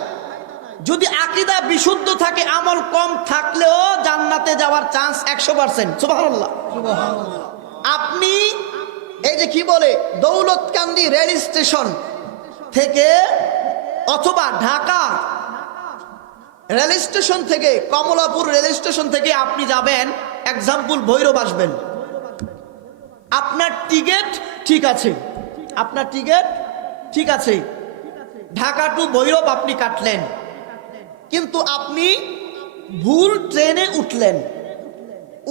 যদি আকীদা বিশুদ্ধ থাকে, আমল কম থাকলেও জান্নাতে যাওয়ার চান্স 100%। সুবহানাল্লাহ। আপনি এই যে কি বলে, দৌলতকান্দি রেল স্টেশন থেকে অথবা ঢাকা রেল স্টেশন থেকে, কমলাপুর রেল স্টেশন থেকে আপনি যাবেন এক্সাম্পল ভৈরব আসবেন, আপনার টিকিট ঠিক আছে, আপনার টিকিট ঠিক আছে, ঢাকা টু ভৈরব আপনি কাটলেন, কিন্তু আপনি ভুল ট্রেনে উঠলেন।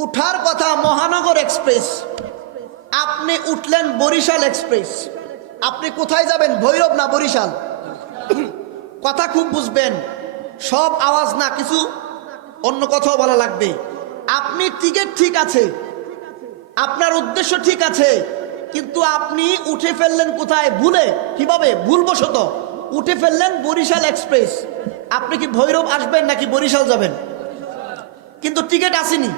উঠার কথা মহানগর এক্সপ্রেস, আপনি উঠলেন বরিশাল এক্সপ্রেস। আপনি কোথায় যাবেন, ভৈরব না বরিশাল? কথা খুব বুঝবেন, সব আওয়াজ না, কিছু অন্য কথাও বলা লাগবে। আপনি টিকিট ঠিক আছে, আপনার উদ্দেশ্য ঠিক আছে, কিন্তু আপনি উঠে ফেললেন কোথায়, ভুলে, কিভাবে, ভুলবশত উঠে ফেললেন বরিশাল এক্সপ্রেস। আপনি কি ভৈরব আসবেন নাকি বরিশাল যাবেন? কিন্তু টিকিট আসেনি,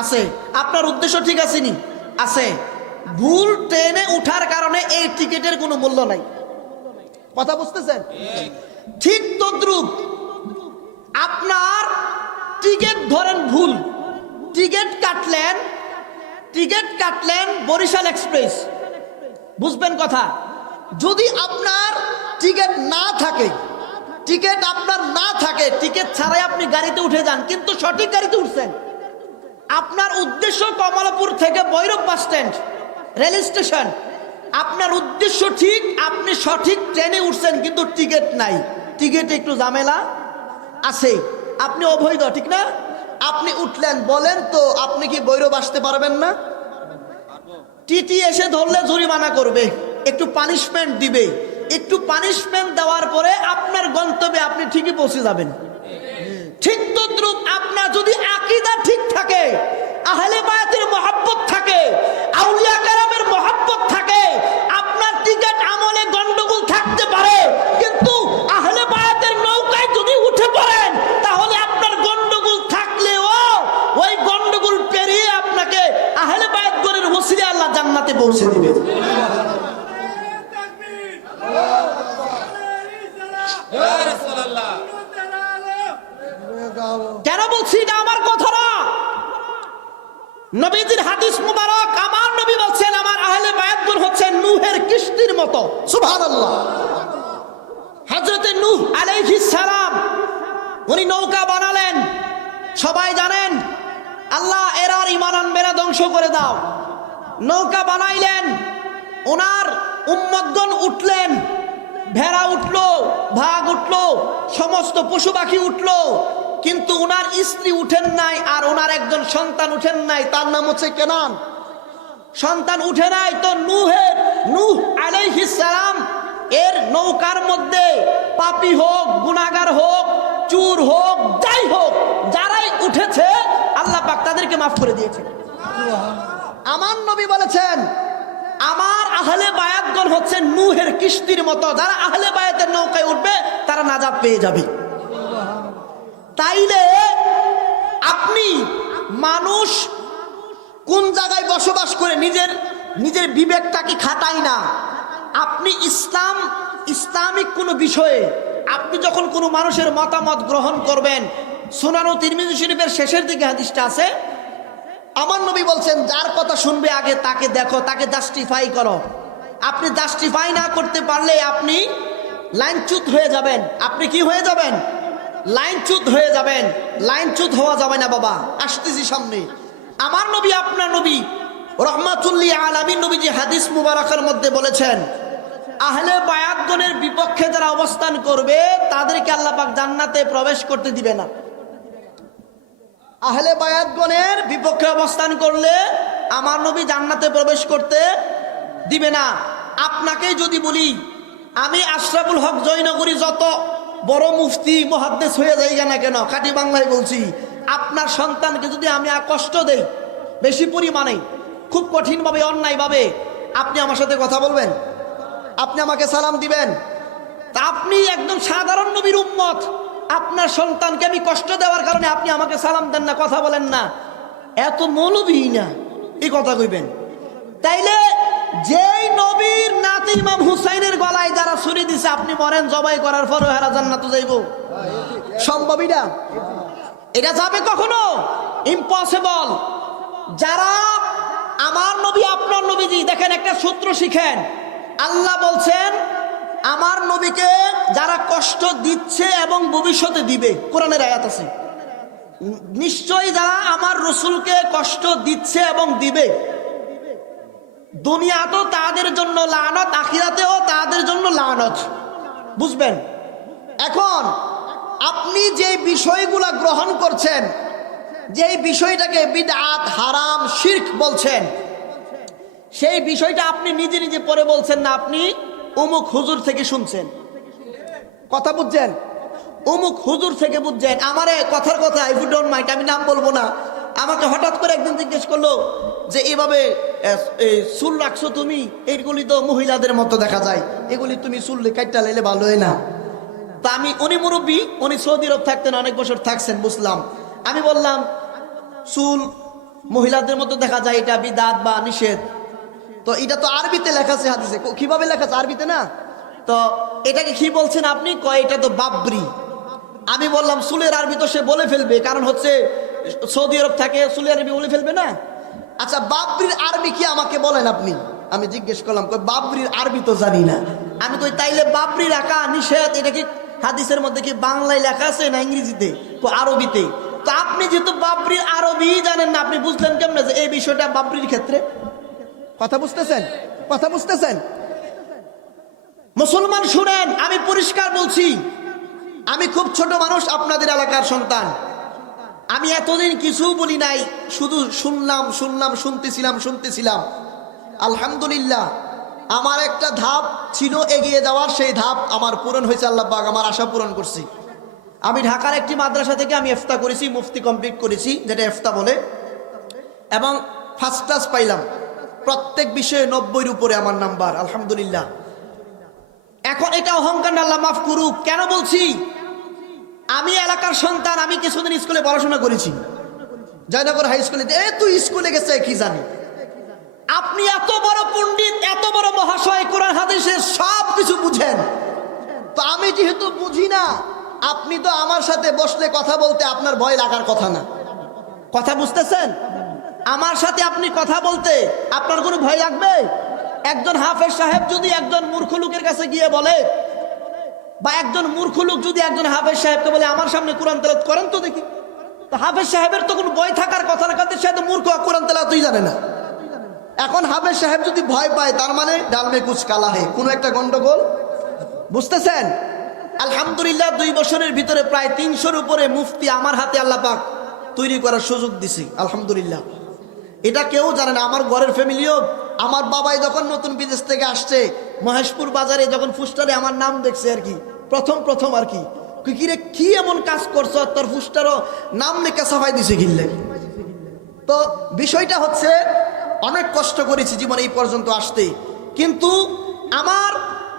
আছে। আপনার উদ্দেশ্য ঠিক আছে নি? আছে। ভুল ট্রেনে উঠার কারণে এই টিকিটের কোনো মূল্য নাই। কথা বুঝতেছেন? ঠিক তদ্রুপ আপনার টিকিট ধরেন ভুল, টিকিট কাটলেন বরিশাল এক্সপ্রেস, বুঝবেন কথা। যদি আপনার টিকিট না থাকে, টিকিট ছাড়াই আপনি গাড়িতে উঠে যান, কিন্তু সঠিক গাড়িতে উঠছেন, আপনার উদ্দেশ্য কমলাপুর থেকে Bhairab bus stand rail station, আপনার উদ্দেশ্য ঠিক, আপনি সঠিক ট্রেনে উঠছেন, কিন্তু টিকিট নাই, টিকিটে একটু ঝামেলা আছে, আপনি অবৈধ, ঠিক না? আপনি উঠলেন, বলেন তো আপনি কি ভৈরব আসতে পারবেন না? টিটি এসে ধরলে জরিমানা করবে, একটু পানিশমেন্ট দিবে, একটু পানিশমেন্ট দেওয়ার পরে আপনার গন্তব্যে আপনি ঠিকই পৌঁছে যাবেন। ঠিক তদ্রুপ আপনার যদি আকীদা ঠিক থাকে, আহলে বায়াতের মহব্বত থাকে, আউলিয়া কেরামের মহব্বত থাকে, আপনার টিকিট আমলে গন্ডগোল থাকতে পারে, কিন্তু আহলে বায়াতের নৌকায় যদি উঠে পড়েন, তাহলে আপনার গন্ডগোল থাকলেও ওই গন্ডগোল পেরিয়ে আপনাকে আহলে বায়াতগণের ওসিলায় আল্লাহ জান্নাতে পৌঁছে দিবে। কেন বলছি? এটা আমার কথা না, নবীজির হাদিস মুবারক। আমার নবী বলছেন, আমার আহলে বায়াতগণ হচ্ছেন নূহের কিস্তির মতো। সুবহানাল্লাহ। হযরতে নূহ আলাইহিস সালাম উনি নৌকা বানালেন, সবাই জানেন, আল্লাহ এরা ঈমান আনবে না, ধ্বংস করে দাও। নৌকা বানাইলেন, ওনার উম্মতগণ উঠলেন, ভেড়া উঠলো, ভাগ উঠলো, সমস্ত পশু পাখি উঠলো, কিন্তু ওনার স্ত্রী উঠেন নাই, আর ওনার একজন সন্তান উঠেন নাই, তার নাম হচ্ছে কেনান। সন্তান উঠে নাই, তো নূহ আলাইহিস সালাম এর নৌকার মধ্যে পাপী হোক, গুনাহগার হোক, চোর হোক, যাই হোক, যারাই উঠেছে আল্লাহ পাক তাদেরকে মাফ করে দিয়েছেন। আমার নবী বলেছেন, আমার আহলে বায়াতগণ হচ্ছে নূহের কিস্তির মতো, যারা আহলে বায়াতের নৌকায় উঠবে তারা নাজাত পেয়ে যাবে। তাইলে আপনি মানুষ কোন জায়গায় বসবাস করে নিজের বিবেকটা কি খাটাই না? আপনি ইসলামিক কোনো বিষয়ে আপনি যখন কোনো মানুষের মতামত গ্রহণ করবেন, সুনান তিরমিজি শরীফের শেষের দিকে হাদিসটা আছে, আমার নবী বলছেন, যার কথা শুনবে আগে তাকে দেখো, তাকে জাস্টিফাই করো। আপনি জাস্টিফাই না করতে পারলে আপনি লাইনচ্যুত হয়ে যাবেন। আপনি কি হয়ে যাবেন? লাইনচ্যুত হয়ে যাবেন। লাইনচ্যুত হওয়া যাবে না বাবা, আসতেছি সামনে। আমার নবী, আপনার নবী রহমাতুল্লিল আলামিন নবীজি হাদিস মুবারকের মধ্যে বলেছেন, আহলে বায়াতগণের বিপক্ষে যারা অবস্থান করবে তাদেরকে আল্লাহ পাক জান্নাতে প্রবেশ করতে দিবে না। আহলে বায়াতগণের বিপক্ষে অবস্থান করলে আমার নবী জান্নাতে প্রবেশ করতে দিবে না। আপনাকে যদি বলি, আমি আশরাফুল হক জয়নগরী যত বড় মুফতি মুহাদ্দিস হয়ে যাই না কেন, খাঁটি বাংলায় বলছি, আপনার সন্তানকে যদি আমি কষ্ট দেই বেশি পরিমাণে, খুব কঠিনভাবে, অন্যায়ভাবে, আপনি আমার সাথে কথা বলবেন? আপনি আমাকে সালাম দিবেন? তা আপনি একদম সাধারণ নবীর উম্মত, আপনার সন্তানকে আমি কষ্ট দেওয়ার কারণে আপনি আমাকে সালাম দেন না, কথা বলেন না, এত মৌলবী না, এই কথা কইবেন? তাইলে যেই নবীর নাতি ইমাম হুসাইনের গলায় যারা ছুরি দিছে, আপনি মরেন, জবাই করার পরও হেরা জান্নাতে যাইব? সম্ভবই না। এটা যাবে কখনো? ইম্পসিবল। যারা আমার নবী, আপনার নবীজি, দেখেন একটা সূত্র শিখেন। আল্লাহ বলছেন, আমার নবীকে যারা কষ্ট দিচ্ছে এবং ভবিষ্যতে দিবে, কোরআনের আয়াত আছে, নিশ্চয়ই যারা আমার রসুলকে কষ্ট দিচ্ছে এবং দিবে, দুনিয়াতেও তাদের জন্য লানত, আখিরাতেও তাদের জন্য লানত। বুঝবেন? এখন আপনি যে বিষয়গুলা গ্রহণ করছেন, যেই বিষয়টাকে বিদআত, হারাম, শিরক বলছেন, সেই বিষয়টা আপনি নিজে নিজে পরে বলছেন না, আপনি অমুক হুজুর থেকে শুনছেন। কথা বুঝছেন? অমুক হুজুর থেকে বুঝছেন। আমারে কথার কথা, ইফ ইউ ডোন্ট মাইন্ড, আমি নাম বলবো না, আমাকে হঠাৎ করে একদিন জিজ্ঞেস করলো যে এভাবে চুল রাখছো তুমি, এইগুলি তো মহিলাদের মতো দেখা যায়, এগুলি তুমি চুল কাটটা লাইলে ভালো হয় না। তা আমি, উনি মুরব্বী, উনি সৌদি আরব থাকতেন, অনেক বছর থাকছেন, বুঝলাম। আমি বললাম, চুল মহিলাদের মতো দেখা যায় এটা বিদাত বা নিষেধ। তো এটা তো আরবিতে লেখা আছে হাদিসে, কিভাবে লেখা আছে? আরবিতে না। তো এটাকে কি বলছেন আপনি? কয় এটা তো বাবরি। আমি বললাম চুলের আরবি তো সে বলে ফেলবে, কারণ হচ্ছে সৌদি আরব থাকে, চুলের আরবি বলে ফেলবে না। আচ্ছা বাবরির আরবি কি আমাকে বলেন আপনি? আমি জিজ্ঞেস করলাম, কই বাবরির আরবি তো জানি না। আমি কই তাইলে বাবরি রাখা নিষেধ, এটা কি হাদিসের মধ্যে কি বাংলায় লেখা আছে না ইংরেজিতে, আরবিতে? তো আপনি যেহেতু বাবরির আরবি জানেন না, আপনি বুঝলেন কেমনে যে এই বিষয়টা বাবরির ক্ষেত্রে? কথা বুঝতেছেন? কথা বুঝতেছেন? মুসলমান শুনেন, আমি পরিষ্কার বলছি, আমি খুব ছোট মানুষ, আপনাদের এলাকার সন্তান। আমি এতদিন কিছু বলি নাই, শুধু শুনতেছিলাম। আলহামদুলিল্লাহ আমার একটা ধাপ ছিল এগিয়ে যাওয়ার, সেই ধাপ আমার পূরণ হয়েছে। আল্লাহ পাক আমার আশা পূরণ করছি। আমি ঢাকার একটি মাদ্রাসা থেকে আমি ইফতা করেছি, মুফতি কমপ্লিট করেছি, যেটা ইফতা বলে, এবং ফার্স্ট ক্লাস পাইলাম। প্রত্যেক বিষয়ে 90-এর উপরে আমার নাম্বার, আলহামদুলিল্লাহ। এখন এটা অহংকার না, আল্লাহ মাফ করুক। কেন বলছি? আমি এলাকার সন্তান, আমি কিছুদিন স্কুলে পড়াশোনা করেছি, জয়নগর হাই স্কুলে। তুই স্কুলে গেছে কি জানি? আপনি এত বড় পণ্ডিত, এত বড় মহাশয়, কোরআন হাদিসের সব কিছু বুঝেন, তো আমি যেহেতু বুঝি না, আপনি তো আমার সাথে বসলে কথা বলতে আপনার ভয় লাগার কথা না। কথা বুঝতেছেন? আমার সাথে আপনি কথা বলতে আপনার কোনো ভয় লাগবে? একজন হাফেজ সাহেব যদি একজন মূর্খ লোকের কাছে গিয়ে বলে, বা একজন মূর্খ লোক যদি একজন হাফেজ সাহেবকে বলে আমার সামনে কোরআন তেলাওয়াত করেন তো দেখি, তো হাফেজ সাহেবের তো কোনো ভয় থাকার কথা না, কারণ সে তো মূর্খ, কোরআন তেলাওয়াতই জানে না। এখন হাফেজ সাহেব যদি ভয় পায়, তার মানে ডাল মে কুছ কালা হে, কোনো একটা গন্ডগোল। বুঝতেছেন? আলহামদুলিল্লাহ 2 বছরের ভিতরে প্রায় 300-এর উপরে মুফতি আমার হাতে আল্লাহ পাক তৈরি করার সুযোগ দিছি, আলহামদুলিল্লাহ। এটা কেউ জানে না, আমার ঘরের ফ্যামিলিও। আমার বাবাই যখন নতুন বিদেশ থেকে আসছে, মহেশপুর বাজারে যখন ফুস্টারে আমার নাম দেখছে আর কি, প্রথম আর কি, কিরে কি এমন কাজ করছো, তোর ফুস্টারও নাম লেখা সাফাই দিছে গিললে। তো বিষয়টা হচ্ছে, অনেক কষ্ট করেছি জীবনে এই পর্যন্ত আসতে, কিন্তু আমার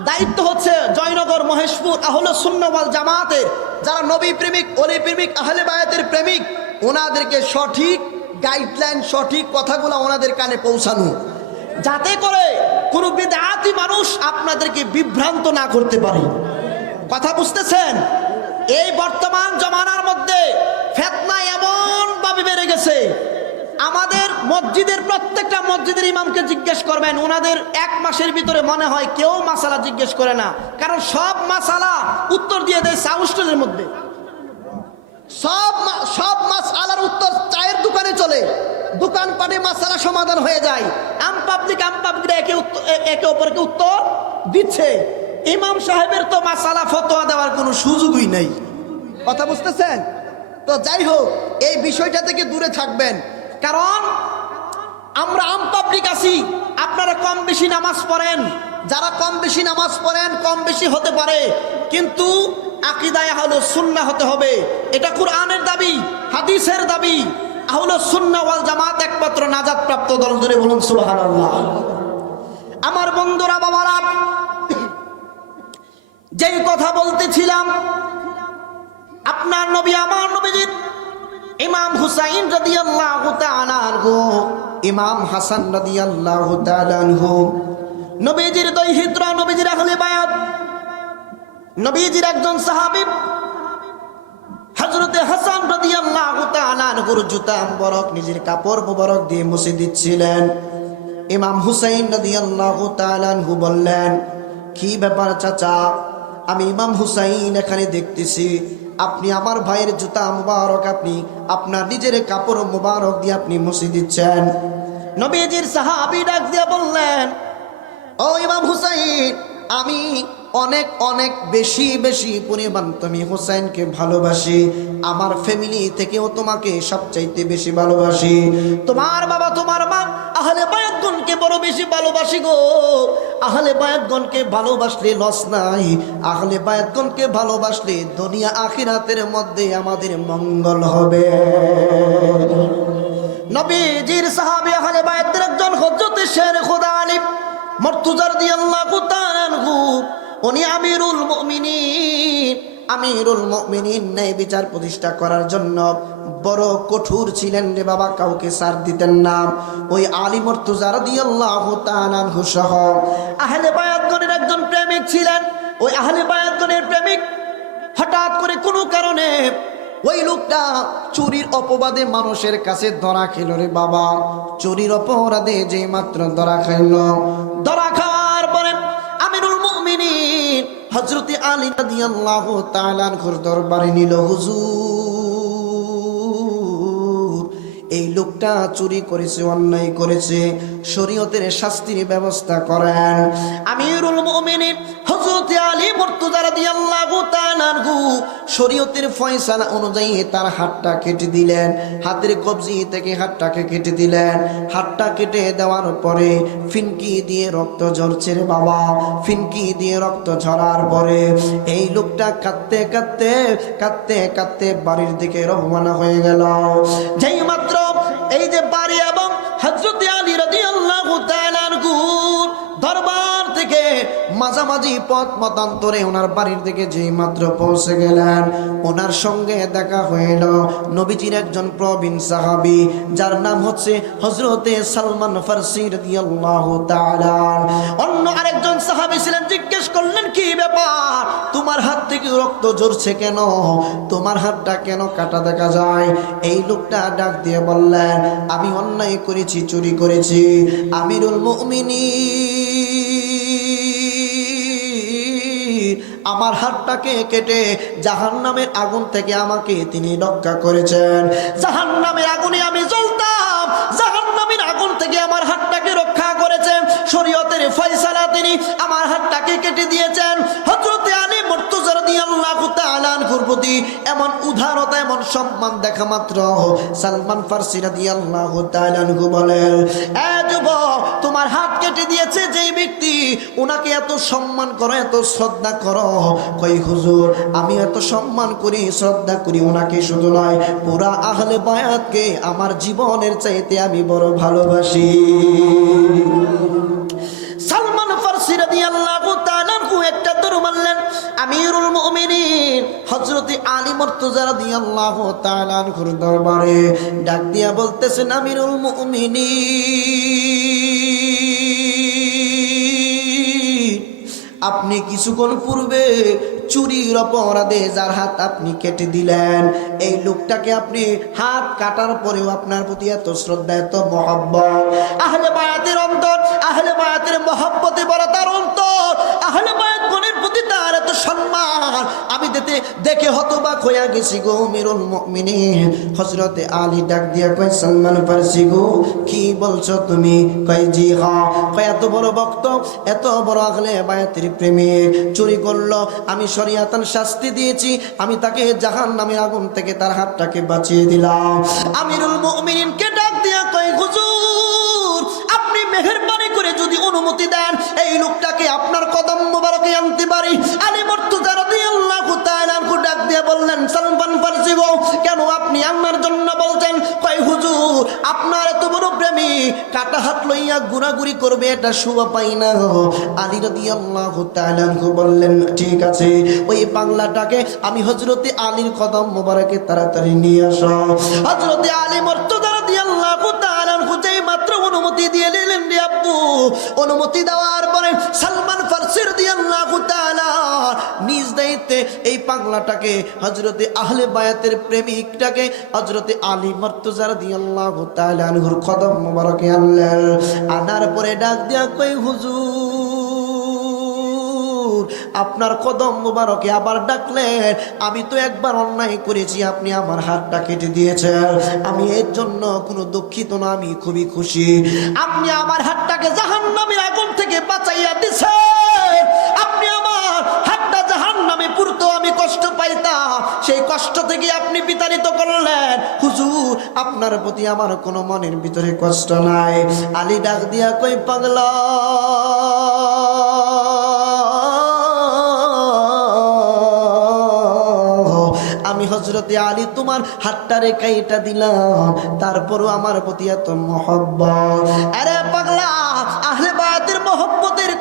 দায়িত্ব হচ্ছে জয়নগর মহেশপুর আহলে সুন্নাহ ওয়াল জামাতের যারা নবী প্রেমিক, ওলি প্রেমিক, আহলে বায়াতের প্রেমিক, ওনাদেরকে সঠিক গাইডলাইন, সঠিক কথাগুলো ওনাদের কানে পৌঁছানো, যাতে করে কোনো বিদআতি মানুষ আপনাদেরকে বিভ্রান্ত না করতে পারে। কথা বুঝতেছেন? এই বর্তমান জমানার মধ্যে ফিতনা এমন ভাবে বেড়ে গেছে, আমাদের মসজিদের প্রত্যেকটা মসজিদের ইমামকে জিজ্ঞেস করবেন, ওনাদের 1 মাসের ভিতরে মনে হয় কেউ মাসালা জিজ্ঞেস করে না, কারণ সব মাসালা উত্তর দিয়ে দেয় সাউস্টেলের মধ্যে। সব মাসালার উত্তর চায়ের দোকানে চলে, দোকানপাটে মাসালা সমাধান হয়ে যায়। আম পাবলিক একে অপরকে উত্তর দিচ্ছে। ইমাম সাহেবের তো মাসালা ফতোয়া দেওয়ার কোনো সুযোগই নেই। কথা বুঝতেছেন? তো যাই হোক, এই বিষয়টা থেকে দূরে থাকবেন, কারণ আমরা আম পাবলিক আছি। আপনারা কম বেশি নামাজ পড়েন, যারা কম বেশি নামাজ পড়েন কম বেশি হতে পারে, কিন্তু আকীদায়ে আহলে সুন্নাহ হতে হবে। এটা কোরআনের দাবি, হাদিসের দাবি। আহলে সুন্নাহ ওয়াল জামাত একমাত্র নাজাত প্রাপ্ত দল। ধরে বলুন সুবহানাল্লাহ। আমার বন্ধুরা, বাবারা, যেই কথা বলতেছিলাম, আপনার নবী, আমার নবীজির ইমাম হুসাইন রাদিয়াল্লাহু তাআলা আনহু, ইমাম হাসান রাদিয়াল্লাহু তাআলা আনহু, নবীজির দৈহিত্র, নবীজির আহলে বায়াত, নবীজির একজন সাহাবী হযরতে হাসান রাদিয়াল্লাহু তাআলা আনহুর জুতা মুবারক নিজের কাপড় মুবারক দিয়ে মুছে দিচ্ছিলেন। ইমাম হুসাইন রাদিয়াল্লাহু তাআলা আনহু বললেন, কি ব্যাপার চাচা? আমি ইমাম হুসাইন এখানে দেখতেছি আপনি আমার ভাইয়ের জুতা মুবারক আপনি আপনার নিজের কাপড় মুবারক দিয়ে আপনি মুছে দিচ্ছেন। নবীজির সাহাবী ডাক দিয়ে বললেন, ও ইমাম হুসাইন, আমি অনেক অনেক বেশি বেশি পরিমাণ তুমি হুসাইনকে ভালোবাসি, আমার ফ্যামিলি থেকেও তোমাকে সবচাইতে বেশি ভালোবাসি। তোমার বাবা, তোমার মা, আহলে বায়াতগণকে বড় বেশি ভালোবাসি গো। আহলে বায়াতগণকে ভালোবাসলে লস নাই, আহলে বায়াতগণকে ভালোবাসলে দুনিয়া আখিরাতের মধ্যে আমাদের মঙ্গল হবে। নবীজির সাহাবী আহলে বায়াতের একজন হযরত শের খোদা আলী মুর্তজা রাদিয়াল্লাহু তাআলা আনহু, উনি আমিরুল মুমিনিন আমিরুল মুমিনিন ন্যায় বিচার প্রতিষ্ঠা করার জন্য বড় কঠোর ছিলেন রে বাবা, কাউকে ছাড় দিতেন না। ওই আলী মুর্তজা রাদিয়াল্লাহু তাআলা আনহু সহ আহলে বায়াতগণের একজন প্রেমিক ছিলেন। ওই আহলে বায়াতগণের প্রেমিক হঠাৎ করে কোনো কারণে ওই লোকটা চুরির অপবাদে মানুষের কাছে ধরা খেল রে বাবা। চুরির অপরাধে যে মাত্র ধরা খাইল, ধরা খাওয়ার পরে আমিরুল মুমিনিন হযরত আলী রাদিয়াল্লাহু তাআলা আনহুর দরবারে নিল। হুজুর, এই লোকটা চুরি করেছে, অন্যায় করেছে, শরীয়তের শাস্তির ব্যবস্থা করেন। আমিরুল মুমিনিন হযরত আলী মুর্তজা রাদিয়াল্লাহু তাআলা আনহু শরীয়তের ফয়সালা অনুযায়ী তার হাতটা কেটে দিলেন। হাতের কবজি থেকে হাতটাকে কেটে দিলেন। হাতটা কেটে দেওয়ার পরে ফিনকি দিয়ে রক্ত ঝরছে রে বাবা। ফিনকি দিয়ে রক্ত ঝরার পরে এই লোকটা কাঁদতে কাঁদতে কাঁদতে কাঁদতে বাড়ির দিকে রওনা হয়ে গেল। যেই মাত্র এই যে বাড়ি এবং হযরত আলী রাদিয়াল্লাহু তাআলা আনহু দরবার থেকে মাঝামাঝি পথ মতান্তরে ওনার বাড়ির দিকে যেই মাত্র পৌঁছে গেলেন, ওনার সঙ্গে দেখা হইল নবীজির একজন প্রবীণ সাহাবী, যার নাম হচ্ছে হযরতে সালমান ফারসি রাদিয়াল্লাহু তাআলা। অন্য আরেকজন সাহাবী ছিলেন, জিজ্ঞেস করলেন কি ব্যাপার, তোমার হাত থেকে রক্ত ঝরছে কেন, তোমার হাতটা কেন কাটা দেখা যায়? এই লোকটা ডাক দিয়ে বললেন, আমি অন্যায় করেছি, চুরি করেছি। আমিরুল মুমিনিন আমার হাতটাকে কেটে জাহান্নামের আগুন থেকে আমাকে তিনি রক্ষা করেছেন। জাহান্নামের আগুনে আমি জ্বলতাম, জাহান্নামের আগুন থেকে আমার হাতটাকে রক্ষা করেছেন। শরীয়তের ফয়সালা তিনি আমার হাতটাকে কেটে দিয়েছেন। হযরত আলী মুর্তজা রাদিয়াল্লাহু তাআলা আনহুর প্রতি এমন উদারতা, এমন সম্মান দেখা মাত্র সালমান ফারসি রাদিয়াল্লাহু তাআলা আনহু বলেন, এ যুবক, তোমার হাত কেটে দিয়েছে যেই ব্যক্তি, ওনাকে এত সম্মান করো, এত শ্রদ্ধা করো। কই হুজুর, আমি এত সম্মান করি, শ্রদ্ধা করি, ওনাকে শুধু নয় পুরা আহলে বায়াতকে আমার জীবনের চাইতে আমি বড় ভালোবাসি। সালমান ফারসি রাদিয়াল্লাহু তাআলা আনহু একটা দৌড় মারলেন আমিরুল মুমিনিন হযরত আলী মুর্তজা রাদিয়াল্লাহু তাআলা আনহুর দরবারে, ডাক দিয়া বলতেছেন, আমিরুল মুমিনিন, আপনি কিছুক্ষণ পূর্বে চুরির অপরাধে যার হাত আপনি কেটে দিলেন, এই লোকটাকে আপনি হাত কাটার পরেও আপনার প্রতি এত শ্রদ্ধা, এত মহব্বত, আহলে বায়াতের অন্তর, আহলে বায়াতের মহব্বতে ভরা তার অন্তর, আহলে বায়াত গণের প্রতি তার এত সম্মান, আমি দেখে হতবাক হইয়া গেছি গো আমিরুল মুমিনিন। হযরতে আলী ডাক দিয়া কয়, সালমান ফারসি গো, কি বলছো তুমি? কয় জি হ্যাঁ। কয় এত বড় ভক্ত, এত বড় আহলে বায়াতের প্রেমিক চুরি করলো, আমি শরীয়তান শাস্তি দিয়েছি, আমি তাকে জাহান্নামের আগুন থেকে তার হাতটাকে বাঁচিয়ে দিলাম। আমিরুল মুমিনিনকে ডাক দিয়া কয়, হুজুর, আপনি মেহেরবানি করে যদি অনুমতি দেন এই লোকটাকে আপনার কদম মোবারকে আনতে পারি। আলী মুর্তজা রাদিয়াল্লাহু তাআলা আনহু ডাক দিয়া বললেন, সালমান ফারসি গো, কেন আপনি আমার জন্য বলছেন? কয় হুজুর, আপনার এত বড় প্রেমী কাটা হাত লইয়া ঘোরাঘুরি করবে, এটা শোভা পাই না। আলী রাদিয়াল্লাহু তাআলা আনহু বললেন, ঠিক আছে, ওই বাংলাটাকে আমি হযরতে আলীর কদম মোবারকে তাড়াতাড়ি নিয়ে আসো। হযরতে আলী মুর্তজা রাদিয়াল্লাহু তাআলা আনহু যেই মাত্র অনুমতি দিয়ে দিলেন রে আব্বু, অনুমতি দেওয়ার পরে সালমান ফারসি রাদিয়াল্লাহু তাআলা নিজ দায়িত্বে এই পাগলাটাকে, হযরতে আহলে বায়াতের প্রেমিকটাকে হযরতে আলী মুর্তজা রাদিয়াল্লাহু তাআলা আনহুর কদম মোবারকে আনলেন। আনার পরে ডাক দিয়া কই, হুজুর, আপনার কদম মোবারকে আবার ডাকলেন, আমি তো একবার অন্যায় করেছি, আপনি আমার হাতটা কেটে দিয়েছেন, আমি এর জন্য কোনো দুঃখিত না, আমি খুবই খুশি। আপনি আমার হাতটাকে জাহান্নামের আগুন থেকে বাঁচাইয়া দিয়েছেন, আপনি আমার হাতটা জাহান্নামে পুরতো আমি কষ্ট পাইতাম, সেই কষ্ট থেকে আপনি বিতাড়িত করলেন। হুজুর, আপনার প্রতি আমার কোনো মনের ভিতরে কষ্ট নাই। আলী ডাক দিয়া কই, পাগলা, আমি হযরতে আলী তোমার হাতটারে কাইটা দিলাম, তারপরও আমার প্রতি এত মহব্বত। আরে পাগলা, আহলে বায়াতের মহব্বতের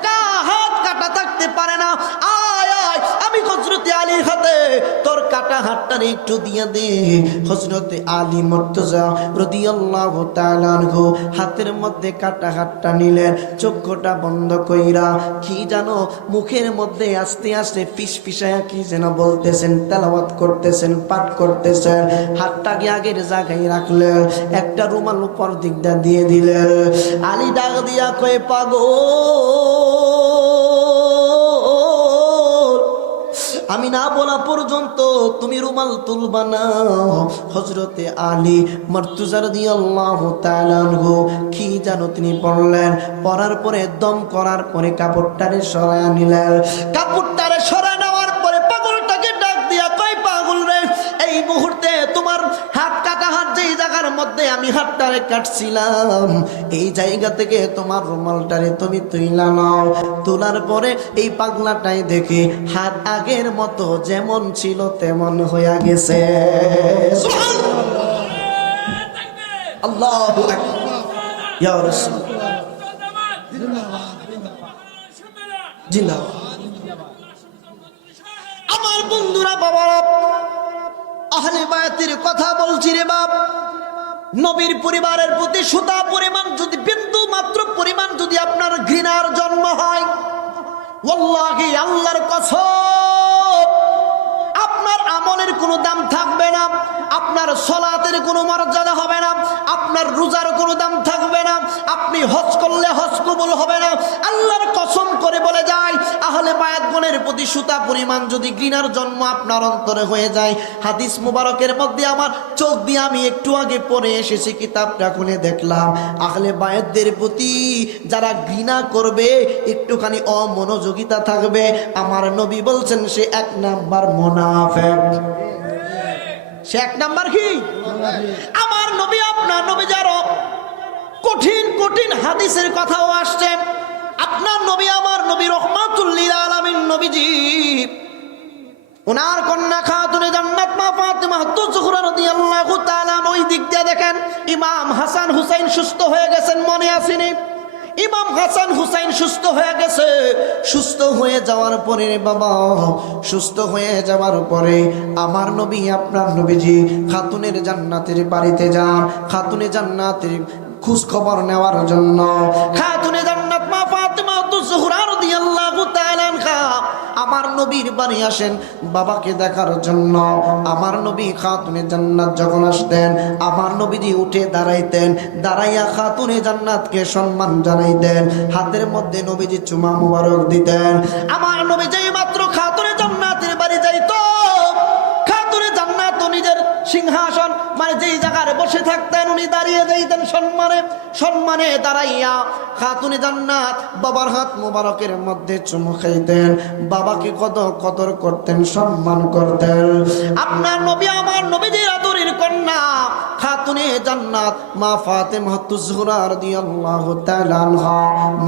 হাত কাটা থাকতে পারে না। আয় আয়, আমি হযরতে আলীর হাতে কাটা হাতটারে একটু দিয়ে দে। হযরতে আলী মুর্তজা রাদিয়াল্লাহু তাআলা আনহু হাতের মধ্যে কাটা হাতটা নিলেন, চক্ষুটা বন্ধ কইরা কি জানো মুখের মধ্যে আস্তে আস্তে ফিসফিসায়া কি যেন বলতেছেন, তেলাওয়াত করতেছেন, পাঠ করতেছেন। হাতটাকে আগের জায়গায় রাখলেন, একটা রুমাল উপর দিকটা দিয়ে দিলেন। আলী ডাক দিয়া কয়ে, পাগল, আমি না বলা পর্যন্ত তুমি রুমাল তুলবা না। হযরতে আলী মুর্তজা রাদিয়াল্লাহু তাআলা আনহু কি জানো তিনি পড়লেন, পড়ার পরে দম করার পরে কাপড়টারে সরায়া নিলেন। কাপড়টারে সরায় নেওয়ার পরে পাগলটাকে ডাক দিয়া কই, পাগল রে, এই মুহূর্তে তোমার হাত কাটা হাত যেই জায়গার মধ্যে আমি হাতটারে কাটছিলাম, এই জায়গা থেকে তোমার রুমালটারে তুমি তুইলা নাও। তোলার পরে এই পাগলাটাই দেখি হাত আগের মতো যেমন ছিল তেমন হইয়া গেছে। আল্লাহু আকবার, ইয়া রাসূল জিন্দাবাদ। আমার বন্ধুরা, বাবারা, আহলে বায়াতের কথা বলছি রে বাপ। নবীর পরিবারের প্রতি সুতা পরিমাণ যদি, বিন্দু মাত্র পরিমাণ যদি আপনার ঘৃণার জন্ম হয়, ওয়াল্লাহি আল্লাহর কসম, আপনার আমলের কোনো দাম থাকবে না, আপনার সলাতের কোনো মর্যাদা হবে না, আপনার রোজার কোনো দাম থাকবে না, আপনি হজ করলে হজ কবুল হবে না। আল্লাহর কসম করে বলে যায়, আহলে বায়াত গণের প্রতি সুতা পরিমাণ যদি ঘৃণার জন্ম আপনার অন্তরে হয়ে যায়, হাদিস মুবারকের মধ্যে আমার চোখ দিয়ে আমি একটু আগে পড়ে এসেছি, কিতাবটা খুলে দেখলাম, আহলে বায়াতদের প্রতি যারা ঘৃণা করবে, একটুখানি অমনোযোগিতা থাকবে, আমার নবী বলছেন সে এক নাম্বার মুনাফিক। সে এক নাম্বার কি? আমার নবী, আপনার নবী, যারা কঠিন কঠিন হাদিসের কথাও আসছে, আপনার নবী, আমার নবী রহমাতুল লিল আলামিন নবীজি, ওনার কন্যা খাতুনে জান্নাত মা ফাতিমা তুজহরা রাদিয়াল্লাহু তাআলা, ওই দিক দিয়ে দেখেন ইমাম হাসান হুসাইন সুস্থ হয়ে গেছেন, মনে আসেনি? ইমাম হাসান হুসাইন সুস্থ হয়ে গেছে। সুস্থ হয়ে যাওয়ার পরে বাবা, সুস্থ হয়ে যাওয়ার পরে আমার নবী, আপনার নবীজি খাতুনের জান্নাতের বাড়িতে যান, খাতুনে জান্নাতের খোঁজ খবর নেওয়ার জন্য। খাতুনে জান্নাত মা ফাতিমা তুজহরা রাদিয়াল্লাহু তাআলা আনহা আমার নবীর বাড়ি আসেন বাবাকে দেখার জন্য। আমার নবী খাতুনে জান্নাত যখন আসতেন, আমার নবীজি উঠে দাঁড়াইতেন, দাঁড়াইয়া খাতুনে জান্নাতকে সম্মান জানাইতেন, হাতের মধ্যে নবীজি চুমা মুবারক দিতেন। আমার নবী যেই মাত্র খাতুনে জান্নাতের বাড়ি যাইতো, খাতুনে জান্নাত নিজের সিংহাসন, মানে যেই জায়গায় বসে থাকতেন, উনি দাঁড়িয়ে যাইতেন সম্মানে, সম্মানে দাঁড়াইয়া খাতুনে জান্নাত বাবার হাত মুবারকের মধ্যে চুমু খাইতেন, বাবাকে কত কদর করতেন, সম্মান করতেন। আপনার নবী, আমার নবীজির আদরের কন্যা খাতুনে জান্নাত মা ফাতিমা তুজহরা রাদিয়াল্লাহু তাআলা আনহা।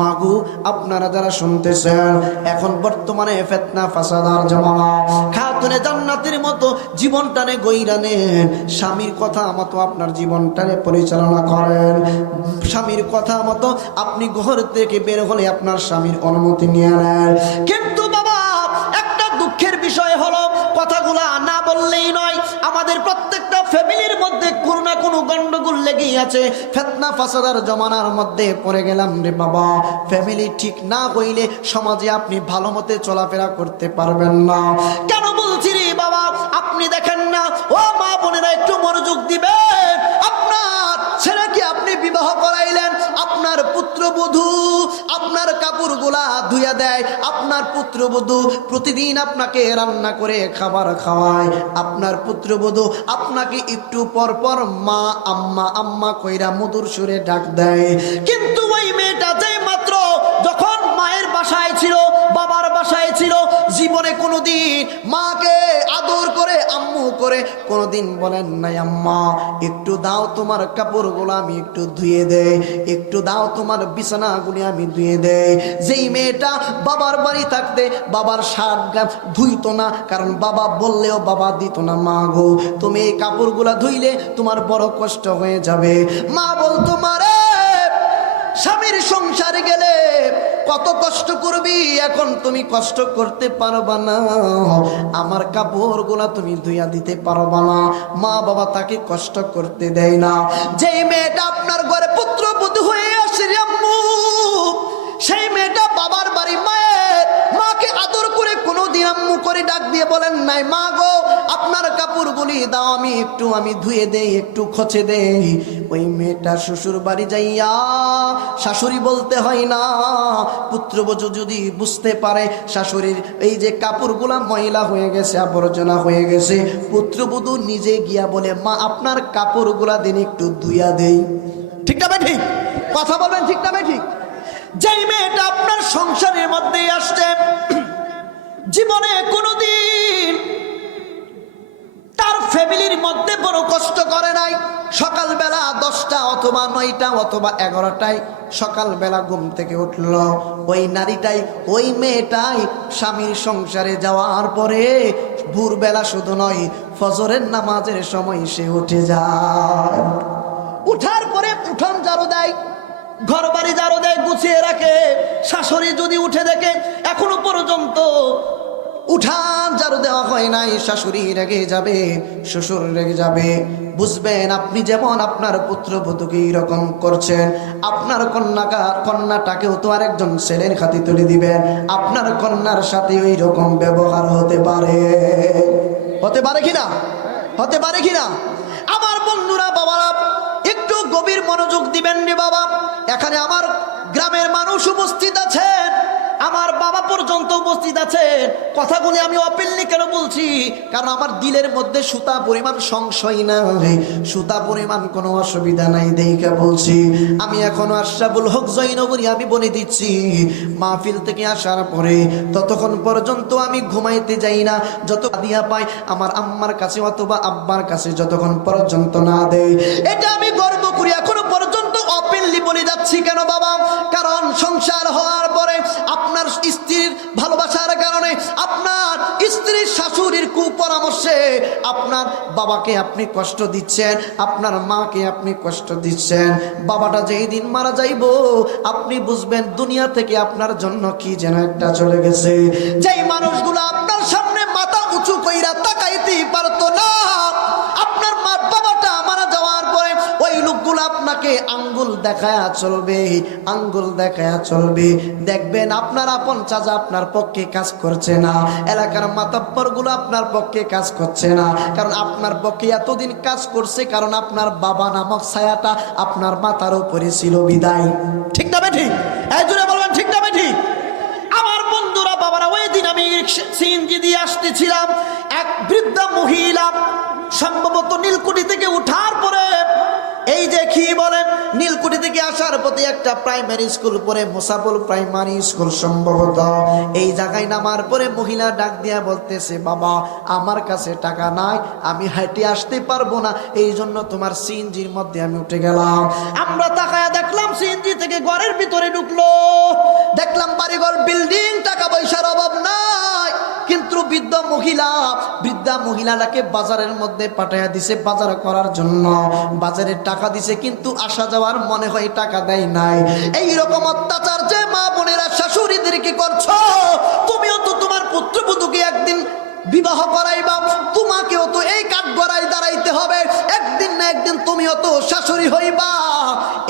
মাগো, আপনারা যারা শুনতেছেন, এখন বর্তমানে ফিতনা ফাসাদার জামানা, খাতুনে জান্নাতের মতো জীবনটানে গইরা নেন, স্বামীর কথা মতো আপনার জীবনটারে পরিচালনা করেন, স্বামীর কথা মতো আপনি ঘর থেকে বের হলে আপনার স্বামীর অনুমতি নিয়ে নেন। কিন্তু বাবা, একটা দুঃখের বিষয় হলো, কথাগুলা না বললেই নয়, আমাদের প্রত্যেকটা ফ্যামিলির মধ্যে কোনো না কোনো গন্ডগোল লেগেই আছে। ফিতনা ফাসাদার জমানার মধ্যে পড়ে গেলাম রে বাবা। ফ্যামিলি ঠিক না হইলে সমাজে আপনি ভালো মতে চলাফেরা করতে পারবেন না। কেন বলছি রে বাবা, আপনি দেখেন না, ও মা বোনেরা একটু মনোযোগ দিবেন, আপনার ছেলেকে আপনি বিবাহ করাইলেন, আপনার পুত্রবধূ আপনার কাপড়গুলা ধুইয়া দেয়, আপনার পুত্রবধূ প্রতিদিন আপনাকে রান্না করে খাবার খাওয়ায়, আপনার পুত্রবধূ আপনাকে একটু পর পর মা আম্মা আম্মা কইরা মধুর সুরে ডাক দেয়। কিন্তু ওই মেয়েটা যেই মাত্র যখন মায়ের বাসায় ছিল, বাবার বাসায় ছিল, জীবনে কোনোদিন মাকে আদর করে আম্মু করে কোনোদিন বলেন নাই, আম্মা একটু দাও তোমার কাপড়গুলো আমি একটু ধুয়ে দেই, একটু দাও তোমার বিছানাগুলি আমি ধুয়ে দেই। যেই মেয়েটা বাবার বাড়ি থাকতে বাবার শার্ট ধুইতো না, কারণ বাবা বললেও বাবা দিত না, মা গো তুমি এই কাপড়গুলা ধুইলে তোমার বড় কষ্ট হয়ে যাবে। মা বলতো, মারে স্বামীর সংসারে গেলে কত কষ্ট করবি, এখন তুমি কষ্ট করতে পারবা না, আমার কাপড়গুলা তুমি ধুইয়া দিতে পারবা না। মা বাবা তাকে কষ্ট করতে দেয় না। যেই মেয়েটা আপনার ঘরে পুত্রবধূ হয়ে আসে রে আম্মু, সেই মেয়েটা বাবার বাড়ি মাকে আদর করে কোনোদিন আম্মু করে ডাক দিয়ে বলেন নাই, মা গো আপনার কাপড়গুলি দাও, আমি ধুয়ে দেই, একটু খোঁচে দেই। ওই মেয়েটা শ্বশুর বাড়ি যাইয়া শাশুড়ি বলতে হয় না। পুত্রবধূ যদি বুঝতে পারে শাশুড়ির এই যে কাপড়গুলা ময়লা হয়ে গেছে, আবর্জনা হয়ে গেছে, পুত্রবধূ নিজে গিয়া বলে, মা আপনার কাপড়গুলা দিন একটু ধুইয়া দেই। ঠিক না ভাই ঠিক? কথা বলবেন ঠিক না ভাই ঠিক? যেই মেয়েটা আপনার সংসারের মধ্যে আসছে, জীবনে কোনোদিন তার ফ্যামিলির মধ্যে বড় কষ্ট করে নাই, সকালবেলা 10টা অথবা 9টা অথবা 11টায় সকালবেলা ঘুম থেকে উঠল, ওই নারীটাই, ওই মেয়েটাই স্বামীর সংসারে যাওয়ার পরে ভোরবেলা শুধু নয়, ফজরের নামাজের সময় সে উঠে যায়। উঠার পরে উঠান ঝাড়ু দেয়, ঘর বাড়ি ঝাড়ু দেয়, গুছিয়ে রাখে। শাশুড়ি যদি উঠে দেখে এখনো পর্যন্ত উঠান ঝাড়ু দেওয়া হয় নাই, শাশুড়ি রেগে যাবে, শ্বশুর রেগে যাবে। বুঝবেন আপনি যেমন আপনার পুত্রবধূকে এইরকম করছেন, আপনার কন্যাটাকেও তো আরেকজন ছেলের খাতি তুলে দিবেন, আপনার কন্যার সাথে ওই রকম ব্যবহার হতে পারে। হতে পারে কিনা? হতে পারে কিনা? আমার বন্ধুরা, বাবারা, একটু গভীর মনোযোগ দিবেন রে বাবা। এখানে আমার গ্রামের মানুষ উপস্থিত আছেন, আমার বাবা পর্যন্ত উপস্থিত আছে। কথাগুলি আমি অপিলনি কেন বলছি? কারণ আমার দিলের মধ্যে সুতা পরিমাণ সংশয় নাই, সুতা পরিমাণ কোনো অসুবিধা নাই দেখে বলছি। আমি এখনো আশরাফুল হক জয়নগরী আমি বলে দিচ্ছি, মাহফিল থেকে আসার পরে ততক্ষণ পর্যন্ত আমি ঘুমাইতে যাই না, যত দিয়া পাই আমার আম্মার কাছে অথবা আব্বার কাছে যতক্ষণ পর্যন্ত না দেয়। এটা আমি গর্ব করি, এখনো পর্যন্ত অপিললি বলে যাচ্ছি। কেন বাবা? কারণ সংসার হওয়ার পরে আপনার স্ত্রীর ভালোবাসার কারণে, আপনার স্ত্রীর শাশুড়ির কুপরামর্শে আপনার বাবাকে আপনি কষ্ট দিচ্ছেন, আপনার মাকে আপনি কষ্ট দিচ্ছেন। বাবাটা যেই দিন মারা যাইব আপনি বুঝবেন দুনিয়া থেকে আপনার জন্য কি যেন একটা চলে গেছে। যেই মানুষগুলো আপনার সামনে মাথা উঁচু কইরা তাকাইতেই পারতো না, আপনার বাবাটা মারা যাওয়ার পরে ওই লোকগুলো আপনাকে আঙ্গুল দেখায়া চলবে, আঙ্গুল দেখায়া চলবে। দেখবেন আপনার আপন চাচা আপনার পক্ষে কাজ করছে না, এলাকার মাতাব্বর গুলো আপনার পক্ষে কাজ করছে না, কারণ আপনার পক্ষে এতদিন কাজ করছে, কারণ আপনার বাবা নামক ছায়াটা আপনার মাথার উপরে ছিল বিদায়। ঠিক না বেঠিক? এই জন্য বলবেন ঠিক না বেঠিক? আমার বন্ধুরা, বাবারা, ওই দিন আমি সিএনজি দিয়ে আসতেছিলাম, এক বৃদ্ধা মহিলা সম্ভবত নীলকুঠি থেকে উঠার পরে, এই যে কি বলে, নীলকুঠি থেকে আসার পথে একটা প্রাইমারি স্কুল পরে, মুসাফুল প্রাইমারি স্কুল সম্ভবত, এই জায়গায় নামার পরে মহিলা ডাক দিয়া বলতেছে, বাবা আমার কাছে টাকা নাই, আমি হেঁটে আসতে পারবো না, এই জন্য তোমার সিএনজির মধ্যে আমি উঠে গেলাম। আমরা তাকায়া দেখলাম সিএনজি থেকে ঘরের ভিতরে ঢুকলো, দেখলাম বাড়িঘর বিল্ডিং, টাকা পয়সার অভাব নাই, কিন্তু বৃদ্ধা মহিলাটাকে বাজারের মধ্যে পাঠাইয়া দিছে বাজার করার জন্য, বাজারে টাকা দিছে, কিন্তু আসা যাওয়ার মনে হয় টাকা দেয় নাই। এইরকম অত্যাচার যে মা বোনেরা শাশুড়িদেরকে করছো, তুমিও তো তোমার পুত্রবধূকে একদিন বিবাহ করাইবা, তোমাকেও তো এই কাঠ গড়ায় দাঁড়াইতে হবে, একদিন না একদিন তুমিও তো শাশুড়ি হইবা।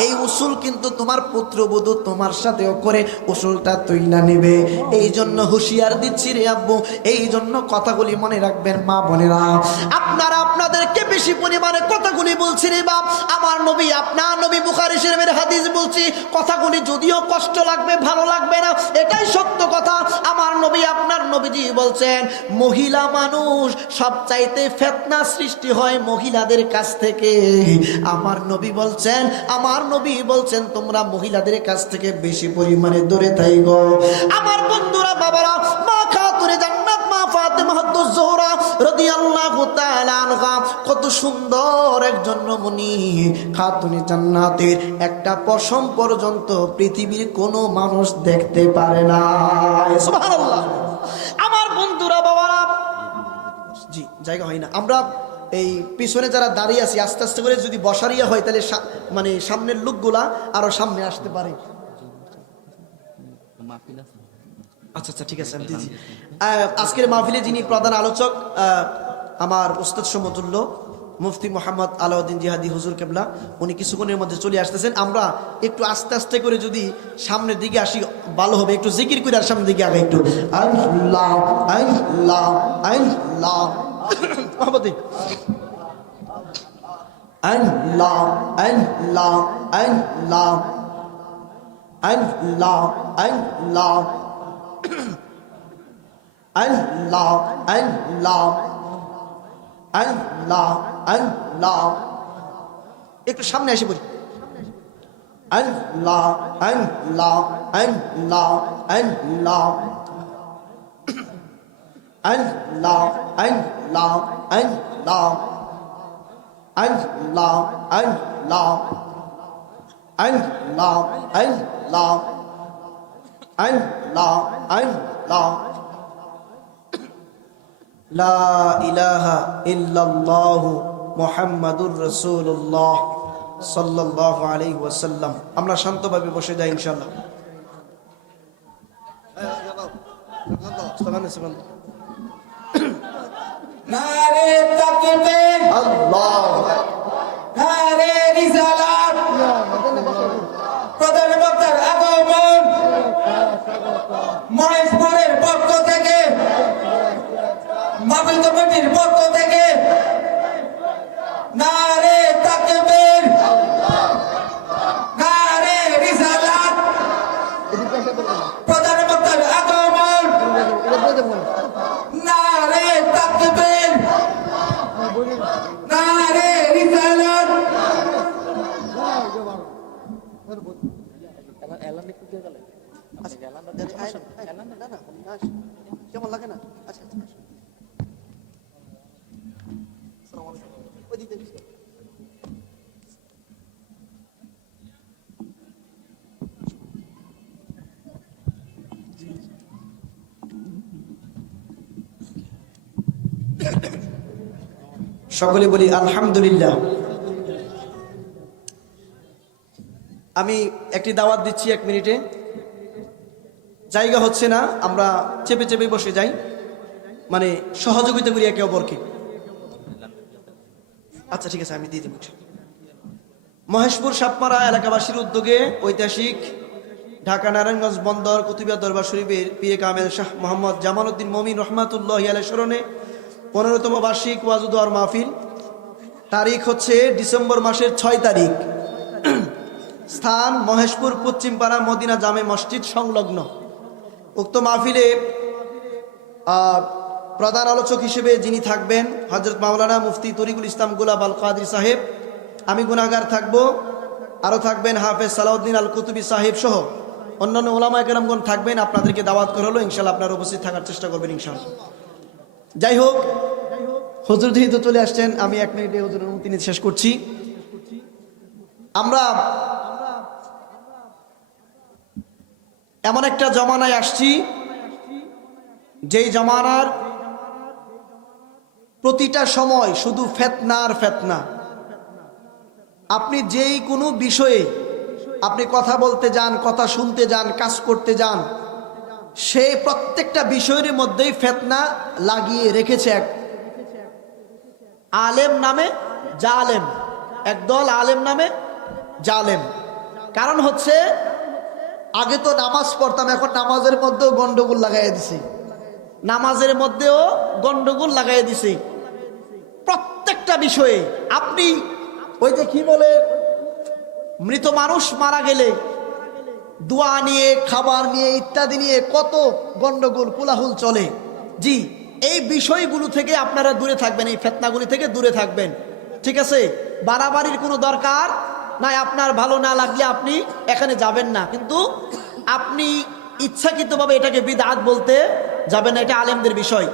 এই উসুল কিন্তু তোমার পুত্রবধূ তোমার সাথেও করে উসুলটা তুইলা নেবে। এই জন্য হুঁশিয়ার দিচ্ছি রে আব্বু, এই জন্য কথাগুলি মনে রাখবেন মা বোনেরা। আপনারা আপনাদেরকে বেশি পরিমাণে কথাগুলি বলছি রে বাপ, আমার নবী, আপনার নবী, বুখারী শরীফের হাদিস বলছি, কথাগুলি যদিও কষ্ট লাগবে, ভালো লাগবে না, এটাই সত্য কথা। আমার নবী, আপনার নবীজি বলছেন, মহিলা মানুষ সবচাইতে ফিতনা সৃষ্টি হয় মহিলাদের কাছ থেকে। আমার নবী বলছেন তোমরা মহিলাদের কাছ থেকে বেশি পরিমাণে দূরে থাকো। আমার বন্ধুরা, বাবারা, মা খাতুনে জান্নাত, মা ফাতেমাতুজ জোহরা রাদিয়াল্লাহু তাআলা আনহা কত সুন্দর একজন রমণী, খাতুনে জান্নাতের একটা পশম পর্যন্ত পৃথিবীর কোনো মানুষ দেখতে পারে না। সুবহানাল্লাহ। আমার বন্ধুরা, বাবারা, জি জায়গা হয় না, আমরা এই পিছনে যারা দাঁড়িয়ে আছি আস্তে আস্তে করে যদি বসারিয়া হয় তাহলে মানে সামনের লোকগুলা আরো সামনে আসতে পারে। আচ্ছা আচ্ছা, ঠিক আছে, আমি দিচ্ছি। আজকের মাহফিলে যিনি প্রধান আলোচক, আমার উস্তাদ সমতুল্য মুফতি মোহাম্মদ আলাউদ্দিন জিহাদি হুজুর কেবলা, উনি কিছুক্ষণের মধ্যে চলে আসতেছেন। আমরা একটু আস্তে আস্তে করে যদি সামনের দিকে আসি ভালো হবে। একটু জিকির করে আর সামনের দিকে আগে একটু আল্লাহ আল্লাহ আল্লাহ মোহাম্মদ আল্লাহ আল্লাহ আল্লাহ আল্লাহ আল্লাহ আল্লাহ আল্লাহ আল্লাহ আল্লাহ। একটু সামনে এসে বলি আল্লাহ আল্লাহ আল্লাহ আল্লাহ আল্লাহ আল্লাহ আল্লাহ আল্লাহ আল্লাহ আল্লাহ আল্লাহ আল্লাহ আল্লাহ লা ইলাহা ইল্লাল্লাহু মুহাম্মাদুর রাসূলুল্লাহ সাল্লাল্লাহু আলাইহি ওয়াসাল্লাম। আমরা শান্তভাবে বসে যাই ইনশাআল্লাহ। নারে তাকবীর, আল্লাহু নারে রিসালাত, প্রধান বক্তার আগমন, মহেশপুরের পক্ষ থেকে, মাহফিল কমিটির পক্ষ থেকে নারে তাকবীর, নারে রিসালাত, প্রধান বক্তার আগমন, নারে তাকবীর, নারে রিসালাত। কেমন লাগে না? আচ্ছা আচ্ছা, সকলে বলি আলহামদুলিল্লাহ। আমি একটি দাওয়াত দিচ্ছি, 1 মিনিটে। জায়গা হচ্ছে না, আমরা চেপে চেপে বসে যাই, মানে সহযোগিতা করি একে অপরকে। আচ্ছা ঠিক আছে, আমি দিয়ে দেব। মহেশপুর সাপমারা এলাকাবাসীর উদ্যোগে ঐতিহাসিক ঢাকা নারায়ণগঞ্জ বন্দর কুতুবিয়া দরবার শরীফের পীরে কামেল শাহ মোহাম্মদ জামাল উদ্দিন মমিন রহমাতুল্লাহ আলাইহির স্মরণে 15তম বার্ষিক ওয়াজ ও দোয়ার মাহফিল। তারিখ হচ্ছে ডিসেম্বর মাসের 6 তারিখ। স্থান মহেশপুর পশ্চিমপাড়া মদিনা জামে মসজিদ সংলগ্ন। উক্ত মাহফিলে প্রধান আলোচক হিসেবে যিনি থাকবেন হযরত মাওলানা মুফতি তরিকুল ইসলাম গোলাপ আল কাদির সাহেব, আমি গুনাহগার থাকব। আরও থাকবেন হাফেজ সালাউদ্দিন আল কুতুবী সাহেব সহ অন্যান্য ওলামায়ে কেরামগণ থাকবেন। আপনাদেরকে দাওয়াত করা হলো, ইনশাআল্লাহ আপনারা উপস্থিত থাকার চেষ্টা করবেন ইনশাআল্লাহ। যাই হোক, হুজুর যেহেতু চলে আসছেন, আমি 1 মিনিটে হুজুরের অনুমতি নিয়ে শেষ করছি। আমরা এমন একটা জমানায় আসছি, যেই জমানার প্রতিটা সময় শুধু ফিতনা আর ফিতনা। আপনি যেই কোনো বিষয়ে আপনি কথা বলতে যান, কথা শুনতে যান, কাজ করতে যান, সেই প্রত্যেকটা বিষয়ের মধ্যেই ফিতনা লাগিয়ে রেখেছে এক আলেম নামে জালেম, একদল আলেম নামে জালেম। কারণ হচ্ছে আগে তো নামাজ পড়তাম, এখন নামাজের মধ্যেও গন্ডগোল লাগাই দিছে, নামাজের মধ্যেও গন্ডগোল লাগাই দিছে। প্রত্যেকটা বিষয়ে আপনি ওই যে কি বলে, মৃত মানুষ মারা গেলে দোয়া নিয়ে, খাবার নিয়ে, ইত্যাদি নিয়ে কত গন্ডগোল কোলাহল চলে। জি, এই বিষয়গুলো থেকে আপনারা দূরে থাকবেন, এই ফিতনাগুলি থেকে দূরে থাকবেন, ঠিক আছে? বাড়াবাড়ির কোনো দরকার নাই। আপনার ভালো না লাগলে আপনি এখানে যাবেন না, কিন্তু আপনি ইচ্ছাকৃতভাবে এটাকে বিদআত বলতে যাবেন না, এটা আলেমদের বিষয়।